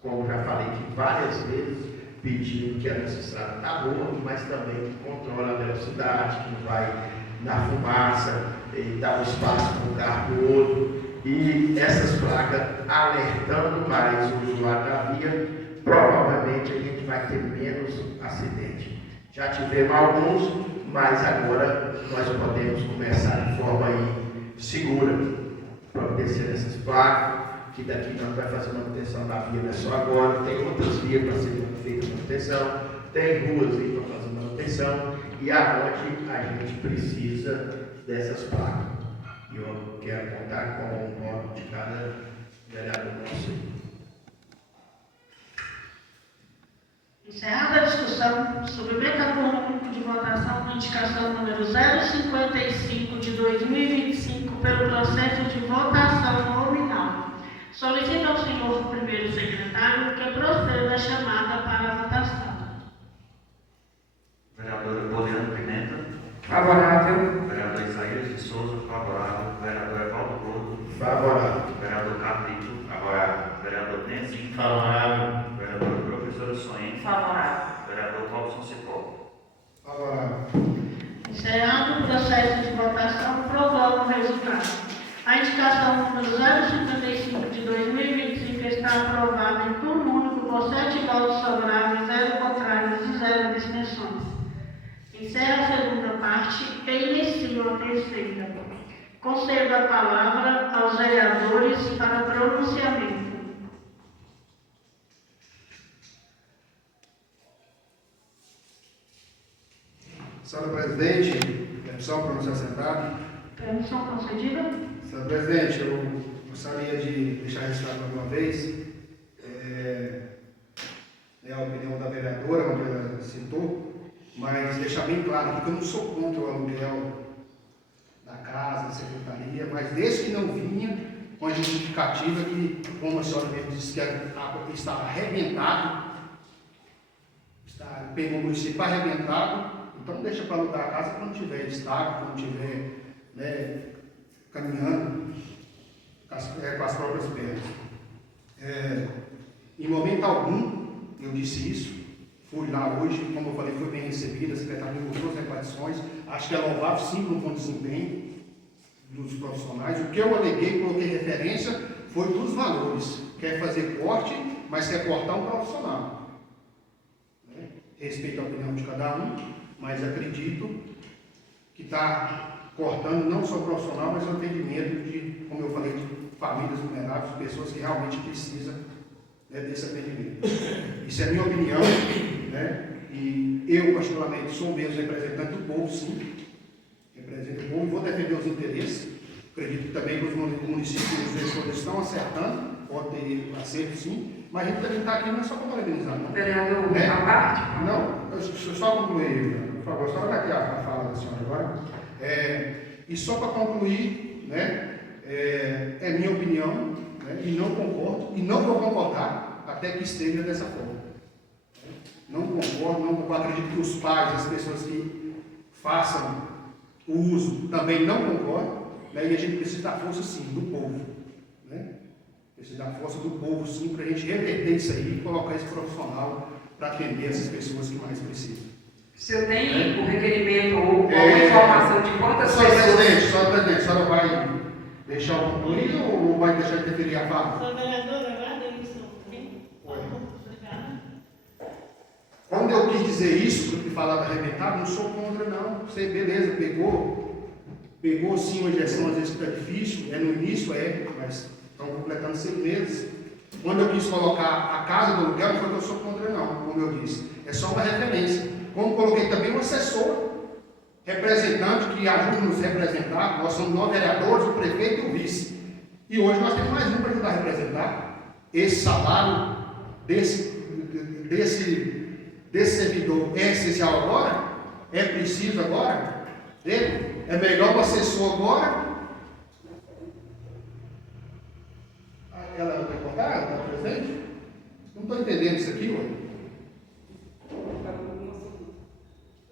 Como já falei aqui várias vezes, pedindo que a nossa estrada está boa, mas também que controle a velocidade, que não vai na fumaça, e dá um espaço para um carro para o outro. E essas placas alertando mais o usuário da via, provavelmente a gente vai ter menos acidente. Já tivemos alguns, mas agora nós podemos começar de forma aí segura, providenciando essas placas, que daqui nós vamos fazer manutenção da via, não é só agora, tem outras vias para ser feita manutenção, tem ruas aí para fazer manutenção, e aonde a gente precisa dessas placas. E eu quero contar com o voto de cada vereador nosso. Encerrada a discussão, submeta a turno único de votação a indicação número 055 de 2025 pelo processo de votação nominal. Solicito ao senhor primeiro secretário que proceda a chamada para a votação. Vereadora Poliana Pimenta. Favorável. Vereador Isaías de Souza, favorável. Vereador Evaldo Gordo. Favorável. Vereador Carlito. Favorável. Vereador Nenzinho. Favorável. Vereadora Professora Soen. Favorável. Vereador Robson Cipó. Favorável. Encerrado o processo de votação, proclamo o resultado. A indicação número 055 de 2025 está aprovada em turno único por 7 votos favoráveis, 0 contrários e 0 abstenções. Encerra a segunda parte e inicio a terceira. Concedo a palavra aos vereadores para pronunciamento. Senhora Presidente, permissão para nos assentar. Permissão concedida? Senhor Presidente, eu gostaria de deixar registrado mais uma vez a opinião da vereadora, onde ela citou, mas deixar bem claro aqui que eu não sou contra o aluguel da casa, da secretaria, mas desde que não vinha com a justificativa que, como a senhora mesmo disse, que a água estava arrebentada, pegou o município arrebentado, então deixa para alugar a casa quando tiver estágio, quando tiver caminhando com as próprias pernas. Em momento algum eu disse isso, fui lá hoje, como eu falei, foi bem recebida, a secretaria mostrou as repartições, acho que é louvável sim para um bom desempenho dos profissionais. O que eu aleguei, coloquei referência, foi dos valores. Quer fazer corte, mas quer cortar um profissional. Respeito a opinião de cada um, mas acredito que está cortando não só o profissional, mas o atendimento de, como eu falei, de famílias vulneráveis, pessoas que realmente precisam desse atendimento. Isso é a minha opinião, e eu, particularmente, sou mesmo representante do povo, sim, represento o povo e vou defender os interesses. Acredito também que os municípios e os gestores estão acertando, pode ter acerto, sim, mas a gente também está aqui não é só para parabenizar, não. Vereador, a parte? Não, eu só concluir, por favor, só olha aqui a fala da senhora agora. E só para concluir, é minha opinião, e não concordo, e não vou concordar até que esteja dessa forma. Não concordo, acredito que os pais, as pessoas que façam o uso, também não concordam, e a gente precisa da força, sim, do povo. Precisa da força do povo, sim, para a gente reverter isso aí e colocar esse profissional para atender essas pessoas que mais precisam. O senhor tem o requerimento ou alguma informação de quantas pessoas... Presidente, a senhora vai deixar eu concluir ou vai deixar interferir a fala? Sou vereadora, guarda isso. Quando eu quis dizer isso, que falar da arrebentada, não sou contra, não. Você, beleza, pegou sim uma injeção, às vezes que está difícil, no início, mas estão completando 6 meses. Quando eu quis colocar a casa do aluguel, não foi que eu sou contra, não, como eu disse. É só uma referência. Como coloquei também um assessor, representante que ajuda a nos representar. Nós somos 9 vereadores, o prefeito e o vice. E hoje nós temos mais um para ajudar a representar. Esse salário desse servidor é essencial agora? É preciso agora? É melhor o assessor agora? Ela vai cortar? Ela está presente? Não estou entendendo isso aqui, ué.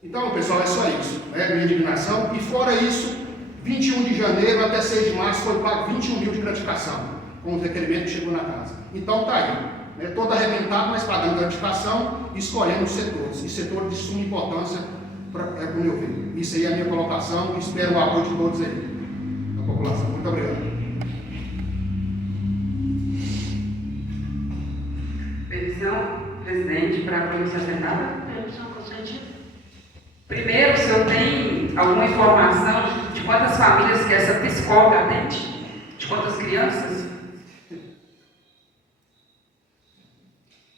Então, pessoal, é só isso. Minha indignação. E fora isso, 21 de janeiro até 6 de março foi pago 21 mil de gratificação, com o requerimento que chegou na casa. Então, está aí. Todo arrebentado, mas pagando gratificação e escolhendo os setores. E setores de suma importância, para o meu ver. Isso aí é a minha colocação e espero o apoio de todos aí, da população. Muito obrigado. Petição, presidente, para a Comissão Senada. Permissão concedida. Primeiro, o senhor tem alguma informação de quantas famílias que essa psicóloga atende? De quantas crianças?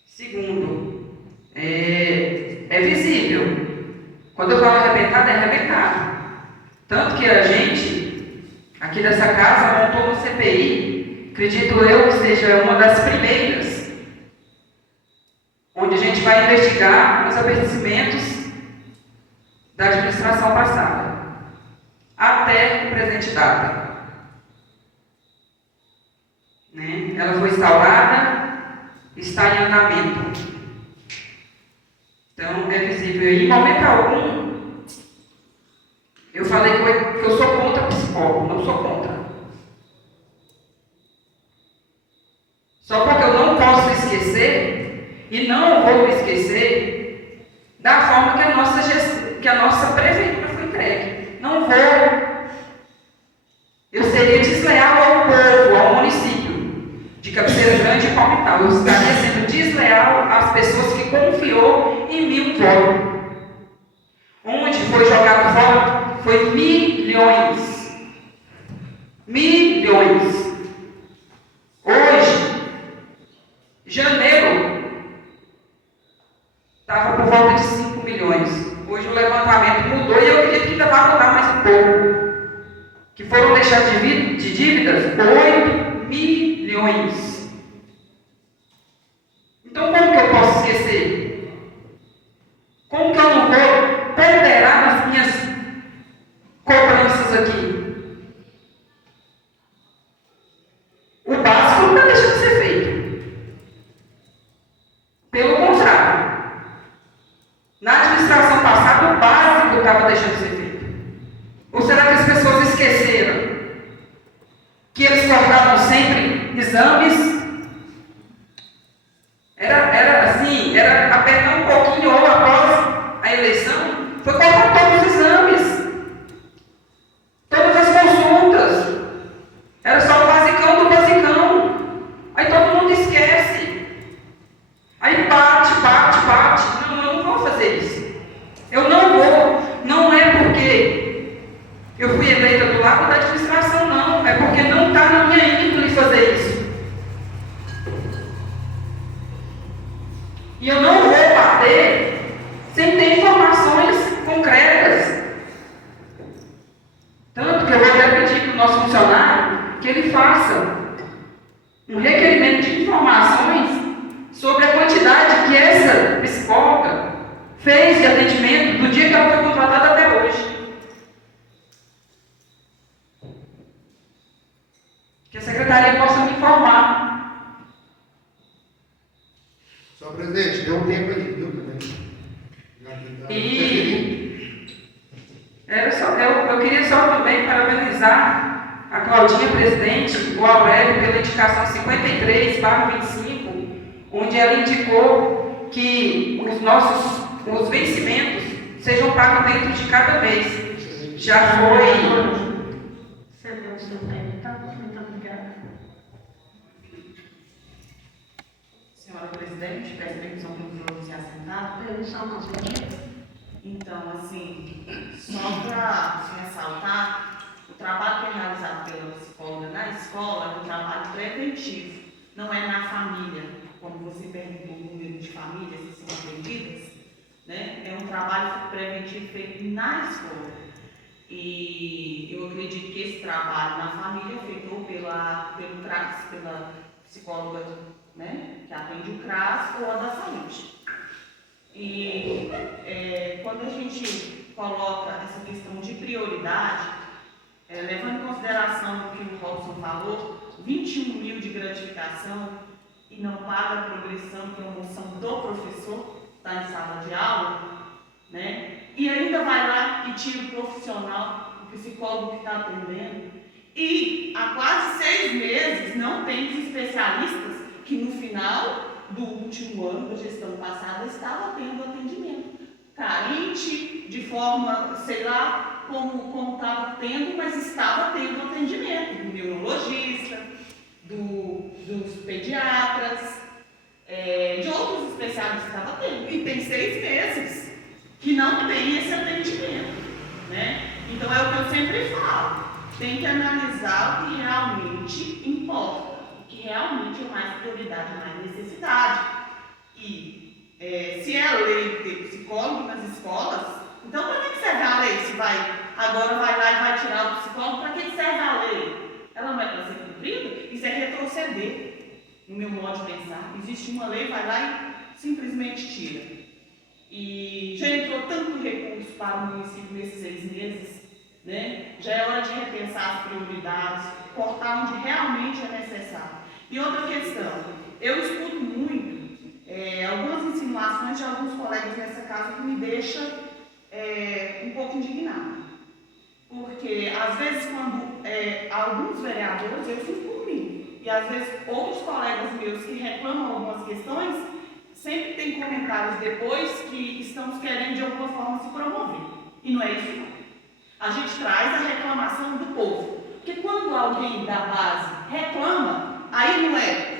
Segundo, é visível. Quando eu falo arrebentado, é arrebentado. Tanto que a gente, aqui dessa casa, montou uma CPI, acredito eu que seja uma das primeiras, onde a gente vai investigar os acontecimentos da administração passada, até o presente data. Ela foi instaurada, está em andamento. Então, é visível. E em momento algum, eu falei que eu sou contra psicólogo, não sou contra. Só porque eu não posso esquecer, e não vou esquecer, da forma que a nossa prefeitura foi entregue. Não vou. Eu seria desleal ao povo, ao município de Cabeceira Grande e Palmital. Eu estaria sendo desleal às pessoas que confiou em mim um voto. Onde foi jogado fora foi milhões. Milhões. Hoje, janeiro, estava por volta de 5 milhões. Hoje o levantamento mudou e eu acredito que ainda vai mudar mais um pouco. Que foram deixar de dívidas 8 milhões. Então como que eu posso esquecer? Como que eu não vou ponderar nas minhas cobranças aqui? O básico não está deixando de ser feito. Pelo contrário. Na administração passada, o básico estava deixando de ser feito. Ou será que as pessoas esqueceram que eles cortavam sempre exames? Era apertar um pouquinho ou após a eleição, foi cortar todos os exames, todas as consultas. Era só o basicão do basicão. Aí todo mundo esquece. Aí bate. Não, eu não vou fazer isso. Eu não vou. Não é porque eu fui eleita do lado da administração, não. É porque não está na minha índole fazer isso. E eu não vou bater sem ter informações concretas. Tanto que eu vou até pedir para o nosso funcionário que ele faça um requerimento de informações sobre a quantidade que essa psicóloga fez de atendimento do dia que ela foi contratada até hoje. Que a secretaria possa me informar. Senhor presidente, deu um tempo aí, viu? E eu queria só também parabenizar a Claudinha, presidente, o Aurélio, pela indicação 53/25, onde ela indicou que os vencimentos sejam pagos dentro de cada mês. Já foi. Cedeu o seu tempo, tá? Muito obrigada. Senhora presidente, peço permissão para o senhor se assentar. Permissão, conselheira. Então, assim, só para ressaltar, o trabalho que é realizado pela psicóloga na escola é um trabalho preventivo, não é na família, como você perguntou o número de famílias que são atendidas, né? É um trabalho preventivo feito na escola. E eu acredito que esse trabalho na família é feito pelo CRAS, pela psicóloga, né, que atende o CRAS ou a da saúde. E quando a gente coloca essa questão de prioridade, levando em consideração o que o Robson falou, 21 mil de gratificação e não paga a progressão e promoção do professor, está em sala de aula, né? E ainda vai lá e tira o profissional, o psicólogo que está atendendo. E há quase 6 meses não tem os especialistas que no final do último ano, da gestão passada, estava tendo atendimento. Carente, de forma, sei lá, como estava tendo, mas estava tendo atendimento do neurologista, dos pediatras, de outros especialistas que estava tendo. E tem 6 meses que não tem esse atendimento, né? Então é o que eu sempre falo, tem que analisar o que realmente importa, o que realmente é mais prioridade, mais necessidade. E se é a lei ter psicólogo nas escolas, então para que serve a lei? Se agora vai lá e vai tirar o psicólogo, para que serve a lei? Ela não é para ser cumprida? Isso é retroceder, no meu modo de pensar. Existe uma lei, vai lá e simplesmente tira. E já entrou tanto recurso para o município nesses 6 meses, né? Já é hora de repensar as prioridades, cortar onde realmente é necessário. E outra questão, eu escuto muito algumas insinuações de alguns colegas nessa casa que me deixam um pouco indignada. Porque, às vezes, quando alguns vereadores, eu fico comigo, e às vezes outros colegas meus que reclamam algumas questões, sempre tem comentários depois que estamos querendo de alguma forma se promover. E não é isso não. A gente traz a reclamação do povo. Porque quando alguém da base reclama, aí não é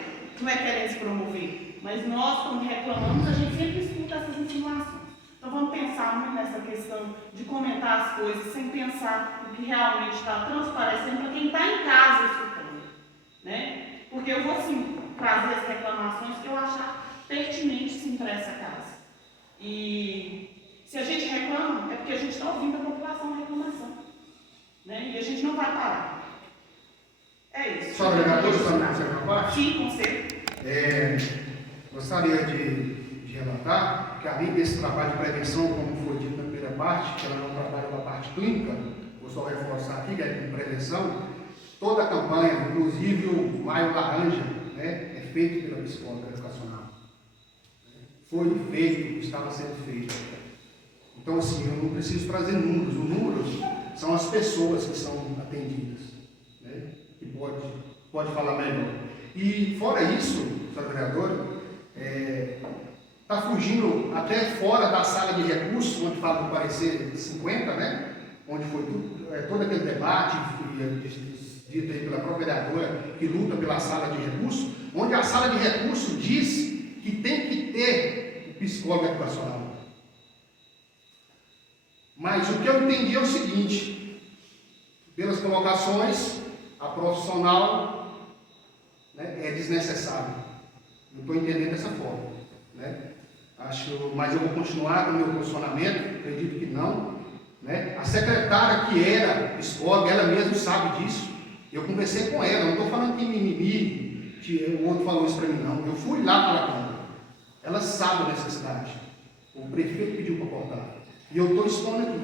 querendo se promover. Mas nós, quando reclamamos, a gente sempre escuta essas insinuações. Então vamos pensar muito nessa questão de comentar as coisas sem pensar no que realmente está transparecendo para quem está em casa escutando, né? Porque eu vou sim trazer as reclamações que eu achar pertinente sim para essa casa. E se a gente reclama, é porque a gente está ouvindo a população reclamação, né? E a gente não vai parar. É isso. Só vereador, só na parte? Sim, conselho. Gostaria de relatar que, além desse trabalho de prevenção, como foi dito na primeira parte, que ela não trabalha na parte clínica, vou só reforçar aqui, que é de prevenção, toda a campanha, inclusive o Maio Laranja, né, é feito pela psicóloga educacional. Foi feito, estava sendo feito. Então, assim, eu não preciso trazer números. Os números são as pessoas que são atendidas, né, que pode falar melhor. E, fora isso, senhora vereadora, está fugindo até fora da sala de recursos, onde fala do parecer 50, né? Onde foi todo aquele debate, dito aí pela própria vereadora, que luta pela sala de recursos, onde a sala de recursos diz que tem que ter o psicólogo educacional. Mas o que eu entendi é o seguinte, pelas colocações, a profissional, né, é desnecessária. Não estou entendendo dessa forma, né? Mas eu vou continuar com o meu posicionamento, acredito que não, né? A secretária que era psicóloga, ela mesma sabe disso. Eu conversei com ela, não estou falando que mimimi, que o outro falou isso para mim, não. Eu fui lá falar com ela. Ela sabe a necessidade. O prefeito pediu para cortar. E eu estou expondo aqui,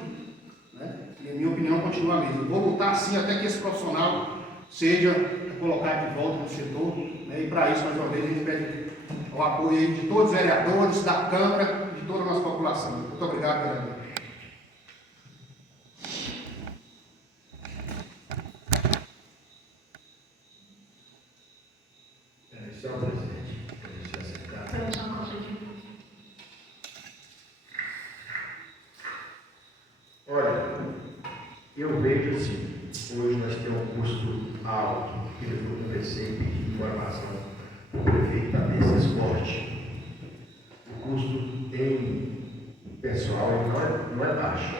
né? E a minha opinião continua a mesma. Eu vou lutar assim até que esse profissional seja colocado de volta no setor, né? E para isso, mais uma vez, a gente pede o apoio de todos os vereadores, da Câmara, de toda a nossa população. Muito obrigado, vereador. Eu vejo assim, hoje nós temos um custo alto, que eu comecei a pedir informação para o prefeito da desses cortes. O custo em pessoal não é baixo.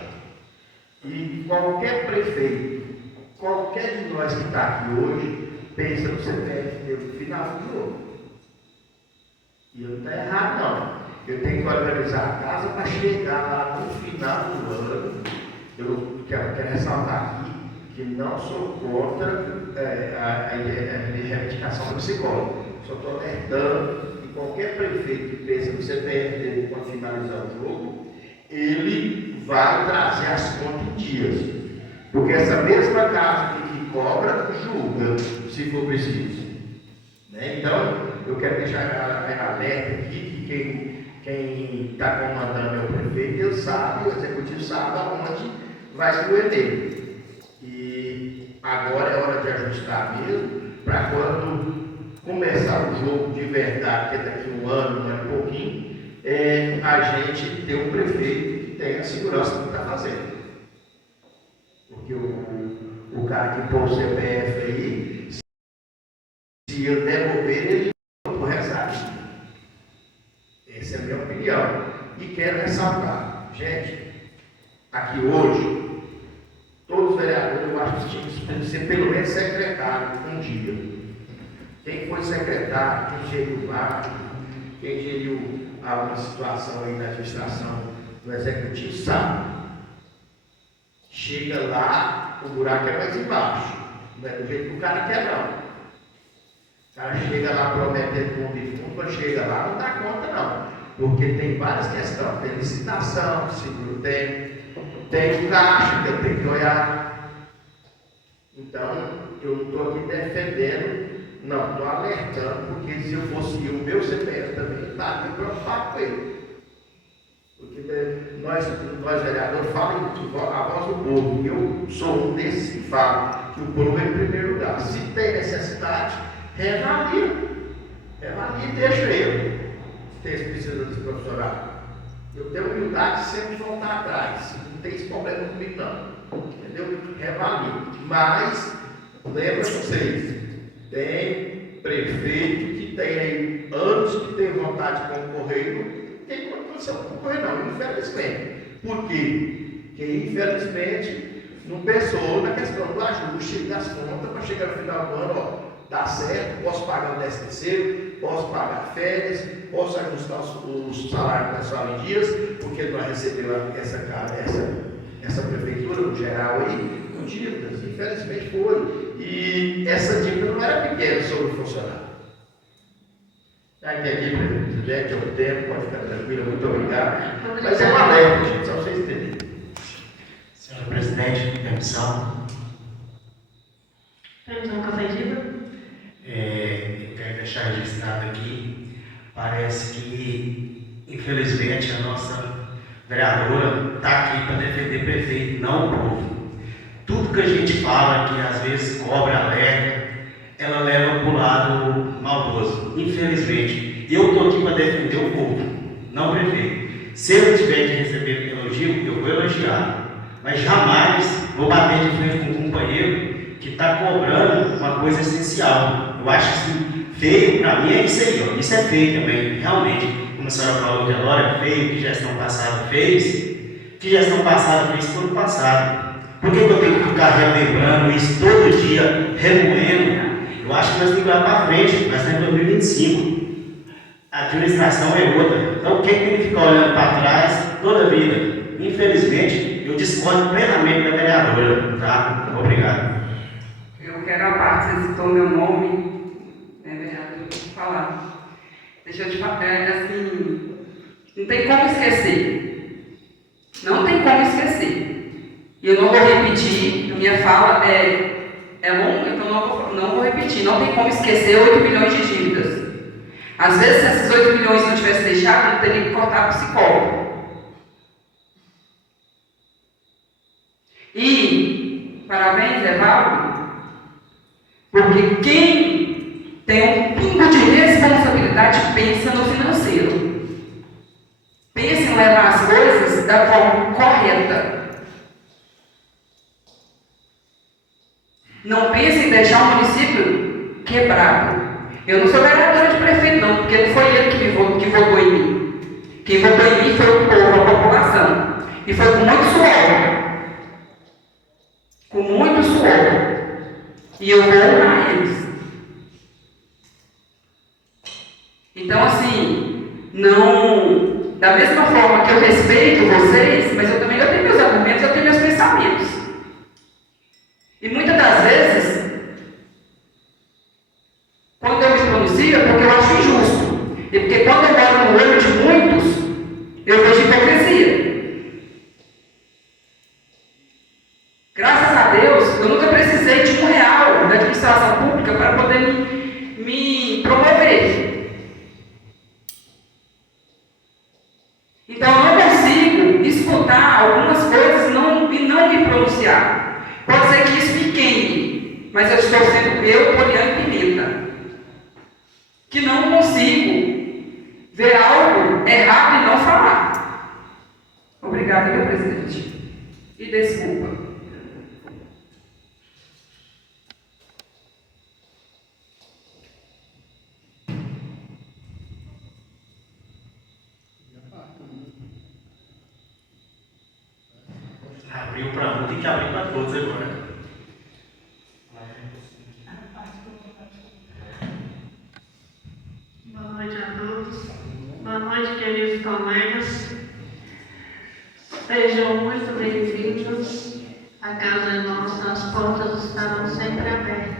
E qualquer prefeito, qualquer de nós que está aqui hoje, pensa no CPF no final do jogo. E não está errado, não. Eu tenho que organizar a casa para chegar lá no final do ano. Eu quero ressaltar aqui que não sou contra a reivindicação do psicólogo. Só estou alertando que qualquer prefeito que pensa no CPF dele para finalizar o jogo, ele vai trazer as contas em dias. Porque essa mesma casa que cobra, julga, se for preciso. Né? Então, eu quero deixar alerta aqui que quem está comandando é o prefeito, ele sabe, o executivo sabe aonde vai doer nele. E agora é hora de ajustar mesmo, para quando começar o jogo de verdade, que é daqui um ano e pouquinho, a gente ter um prefeito que tenha a segurança do que está fazendo. Porque o cara que pôs o CPF aí, se ele devolver, ele não resgate. Essa é a minha opinião. E quero ressaltar, gente, aqui hoje, todos os vereadores, eu acho que tinham que ser pelo menos secretário um dia. Quem foi secretário, quem geriu o barco, quem geriu alguma situação aí na administração do executivo, sabe. Chega lá, o buraco é mais embaixo. Não é do jeito que o cara quer, não. O cara chega lá prometendo fundo e fundo, quando chega lá não dá conta, não. Porque tem várias questões. Tem licitação, seguro tem o caixa que eu tenho que olhar. Então, eu não estou aqui defendendo, não, estou alertando, porque se eu fosse o meu CPF também estaria preocupado com ele. Porque nós vereadores, falamos a voz do povo. Eu sou um desses que fala que o povo é em primeiro lugar. Se tem necessidade, reavalia e deixa ele. Se precisa desse profissional. Eu tenho humildade de sempre voltar atrás. Não tem esse problema comigo, não. Entendeu? Reavalia. Mas, lembra vocês, tem prefeito que tem aí anos que tem vontade de concorrer, não tem condição de concorrer, não, infelizmente. Por quê? Porque, infelizmente, não pensou na questão do ajuste das contas para chegar no final do ano, ó, dá certo, posso pagar o 13º, posso pagar férias, posso ajustar os salários do pessoal em dias, porque nós recebemos essa prefeitura no geral aí, com dívidas, infelizmente foi. E essa dívida não era pequena sobre o funcionário. Já entendi, presidente, é o tempo, pode ficar tranquilo, muito obrigado. Mas é um alerta, gente, só vocês entenderem. Senhor presidente, permissão. Permissão, Café Quero deixar registrado aqui, parece que, infelizmente, a nossa vereadora está aqui para defender o prefeito, não o povo. Tudo que a gente fala, que às vezes cobra, alerta, ela leva para o lado maldoso. Infelizmente, eu estou aqui para defender o povo, não o prefeito. Se eu tiver que receber elogio, eu vou elogiar, mas jamais vou bater de frente com um companheiro que está cobrando uma coisa essencial. Eu acho assim, feio, para mim é isso aí, ó. Isso é feio também, realmente, como a senhora falou que agora é feio, que gestão passada fez, que gestão passada fez todo passado. Por que eu tenho que ficar relembrando isso todo dia, remoendo? Eu acho que nós temos que olhar para frente, nós estamos em 2025. A administração é outra. Então quem tem que ficar olhando para trás toda a vida? Infelizmente, eu discordo plenamente da vereadora, tá? Obrigado. Eu quero a parte, você citou meu nome, vereador, vou falar. Deixa eu te falar, assim, não tem como esquecer. Não tem como esquecer. E eu não vou repetir, a minha fala é longa, então não vou repetir. Não tem como esquecer 8 milhões de dívidas. Às vezes, se esses 8 milhões não tivesse deixado, eu teria que cortar psicólogo. E, parabéns, Evaldo, porque quem tem um pingo de responsabilidade pensa no financeiro. Pensa em levar as coisas da forma correta. Não pense em deixar o município quebrado. Eu não sou vereadora de prefeito, não, porque não foi ele que votou em mim. Quem votou em mim foi o povo, a população. E foi com muito suor. Com muito suor. E eu vou honrar eles. Então, assim, não... Da mesma forma que eu respeito vocês, mas eu também tenho meus argumentos, eu tenho meus pensamentos. E muitas das vezes, quando eu me pronuncio, é porque eu acho injusto. E porque quando eu moro no olho de muitos, eu vejo hipocrisia. Graças a Deus, eu nunca precisei de R$1 da administração pública para poder me promover. Então, eu não consigo escutar algumas coisas e não me pronunciar. Pode ser que isso me queime, mas eu estou sendo eu, Poliana Pimenta, que não consigo ver algo errado e não falar. Obrigada, meu presidente. E desculpa. Abriu para um, tem que abrir para todos agora. Boa noite a todos. Boa noite, queridos colegas. Sejam muito bem-vindos. A casa é nossa, as portas estarão sempre abertas.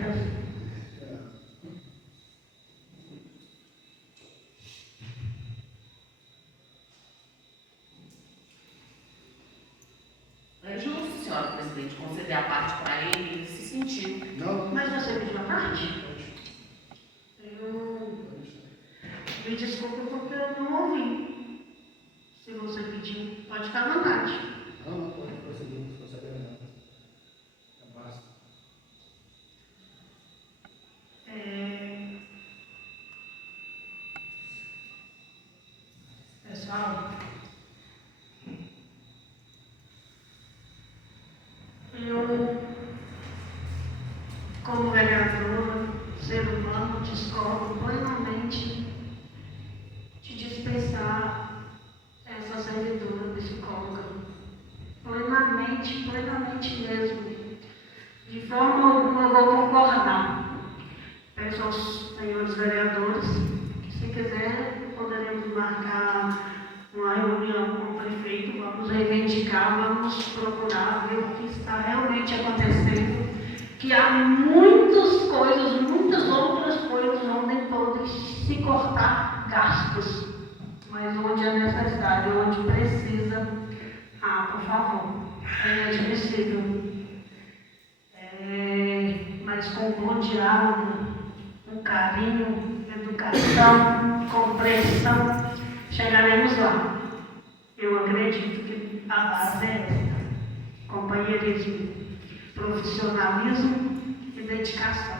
É justo, senhora presidente, conceder a parte para ele nesse sentido. Não, Mas você pediu a parte? Eu me desculpe porque eu não ouvi. Se você pediu, pode ficar à vontade. não pode prosseguir, se você quer nada. Já basta. Pessoal, eu, como vereadora, ser humano, discordo plenamente de dispensar essa servidora psicóloga. Plenamente mesmo. De forma alguma eu vou concordar. Peço aos senhores vereadores que, se quiser, poderemos marcar uma reunião com o prefeito, vamos reivindicar, vamos procurar ver o que está realmente acontecendo, que há muitas coisas, muitas outras coisas onde podem se cortar gastos, mas onde é necessário, onde precisa, por favor, é inadmissível. Mas com bom diálogo, com carinho, educação, compreensão, chegaremos lá. Eu acredito que a base é essa: companheirismo, profissionalismo e dedicação.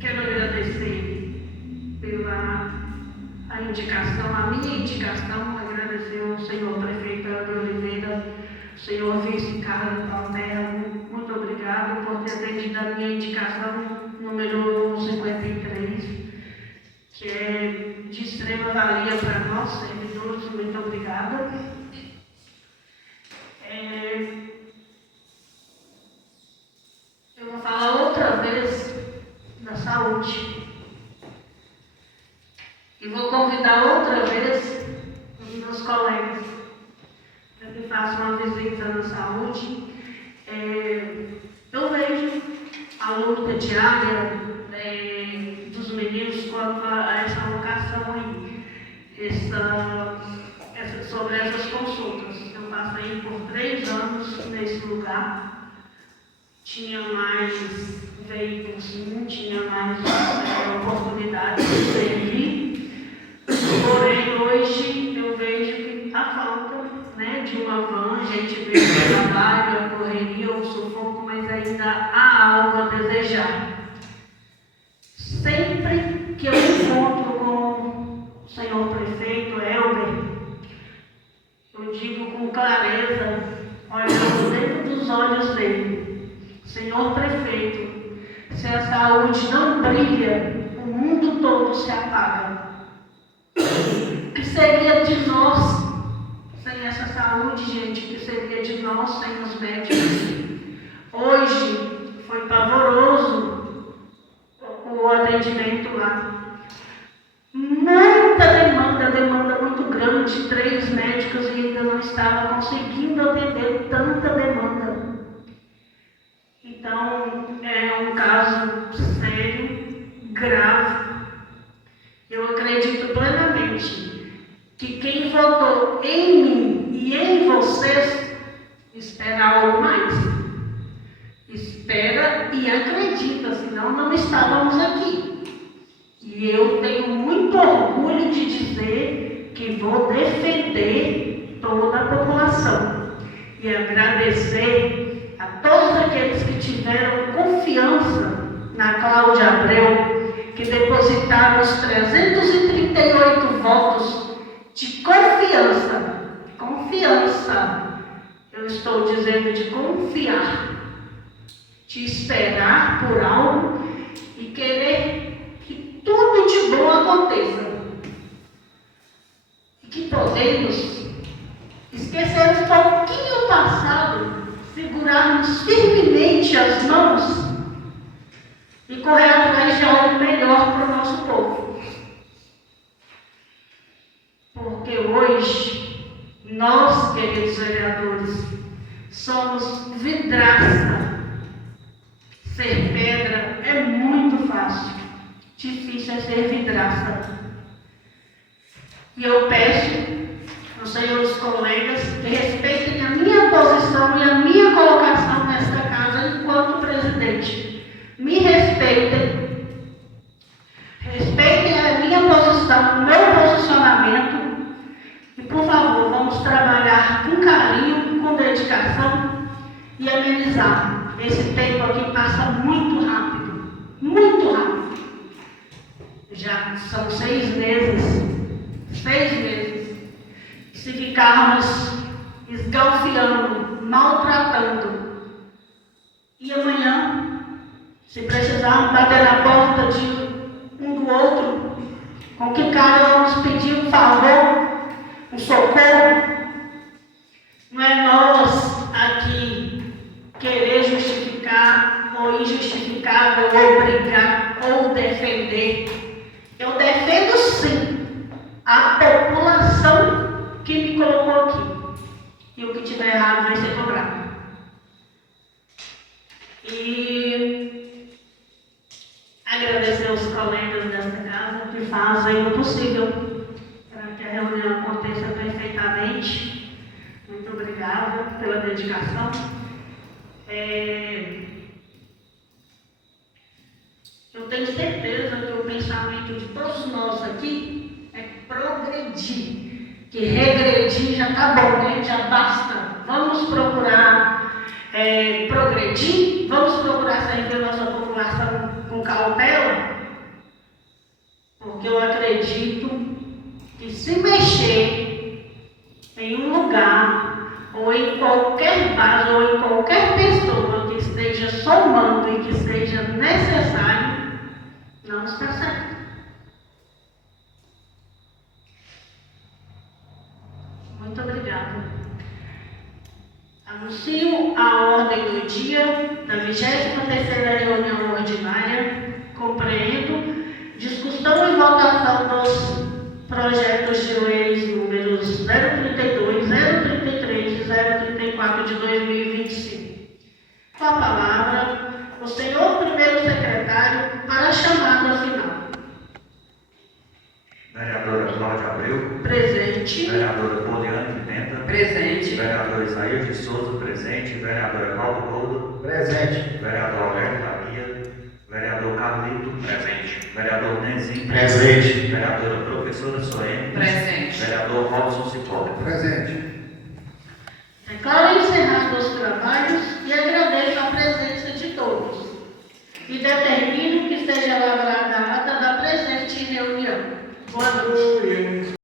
Quero agradecer pela indicação, a minha indicação, agradecer ao senhor prefeito Helder Oliveira, senhor vice-carlos Palmera, muito obrigado por ter atendido a minha indicação número 53, que é de extrema valia para nós, servidores, muito obrigada. Eu vou falar outra vez da saúde. E vou convidar outra vez os meus colegas para que façam uma visita na saúde. Eu vejo a luta diária dos meninos quanto a essa alocação aí, sobre essas consultas. Eu passei por 3 anos nesse lugar, tinha mais veículos, não tinha mais oportunidade de servir, porém hoje eu vejo que a falta, né, de uma van, a gente vê o trabalho, a correria, o sufoco, mas ainda há algo a desejar. Sempre que eu encontro com o senhor prefeito Helder, eu digo com clareza, olhando dentro dos olhos dele, senhor prefeito, se a saúde não brilha, o mundo todo se apaga. O que seria de nós sem essa saúde, gente? O que seria de nós sem os médicos? Hoje foi pavoroso o atendimento lá. Muita demanda muito grande, 3 médicos e ainda não estava conseguindo atender tanta demanda. Então, é um caso sério, grave. Eu acredito plenamente que quem votou em mim e em vocês espera algo mais. Espera e acredita, senão não estávamos aqui. E eu tenho muito orgulho de dizer que vou defender toda a população e agradecer a todos aqueles que tiveram confiança na Cláudia Abreu, que depositaram os 338 votos de confiança. Confiança. Eu estou dizendo de confiar, de esperar por algo e querer que tudo de bom aconteça. E que podemos esquecer um pouquinho o passado, segurarmos firmemente as mãos e correr atrás de algo melhor para o nosso povo. Porque hoje, nós, queridos vereadores, somos vidraça. Ser pedra é muito fácil, difícil é ser vidraça. E eu peço aos senhores colegas que respeitem a minha posição e a minha colocação nesta casa enquanto presidente. Me respeitem, respeitem a minha posição, o meu posicionamento e, por favor, vamos trabalhar com carinho, com dedicação e amenizar. Esse tempo aqui passa muito rápido, muito rápido. Já são 6 meses, 6 meses. Se ficarmos esgalfiando, maltratando, e amanhã, se precisarmos bater na porta de um do outro, com que cara vamos pedir um favor, um socorro? Não é nós aqui querer justificar ou injustificável, ou brigar, ou defender. Eu defendo sim a população que me colocou aqui. E o que tiver errado vai ser cobrado. E agradecer aos colegas desta casa que fazem o possível para que a reunião aconteça perfeitamente. Muito obrigada pela dedicação. Eu tenho certeza que o pensamento de todos nós aqui é progredir, que regredir já está bom, né? Já basta. Vamos procurar progredir, vamos procurar servir a nossa população com cautela, porque eu acredito que se mexer em um lugar, ou em qualquer base, ou em qualquer pessoa que esteja somando e que seja necessário, não está certo. Muito obrigada. Anuncio a ordem do dia da 23ª reunião ordinária. Compreendo. Discussão e votação dos projetos de leis números 032, 033 e 034 de 2025. Com a palavra, o senhor primeiro secretário para a chamada final. Vereadora Cláudia Abreu. Presente. Vereadora Poliane Pimenta. Presente. Vereador Isaías de Souza. Presente. Vereador Valdo Goldo. Presente. Vereador Alberto Faria. Vereador Carlito. Presente. Vereador Nenzinho. Presente. Vereadora Professora Soene. Presente. Vereador Robson Cipó. Presente. Declaro encerrados os trabalhos e agradeço a presença de todos. E determino que seja lavrada a ata da presente reunião. Boa noite.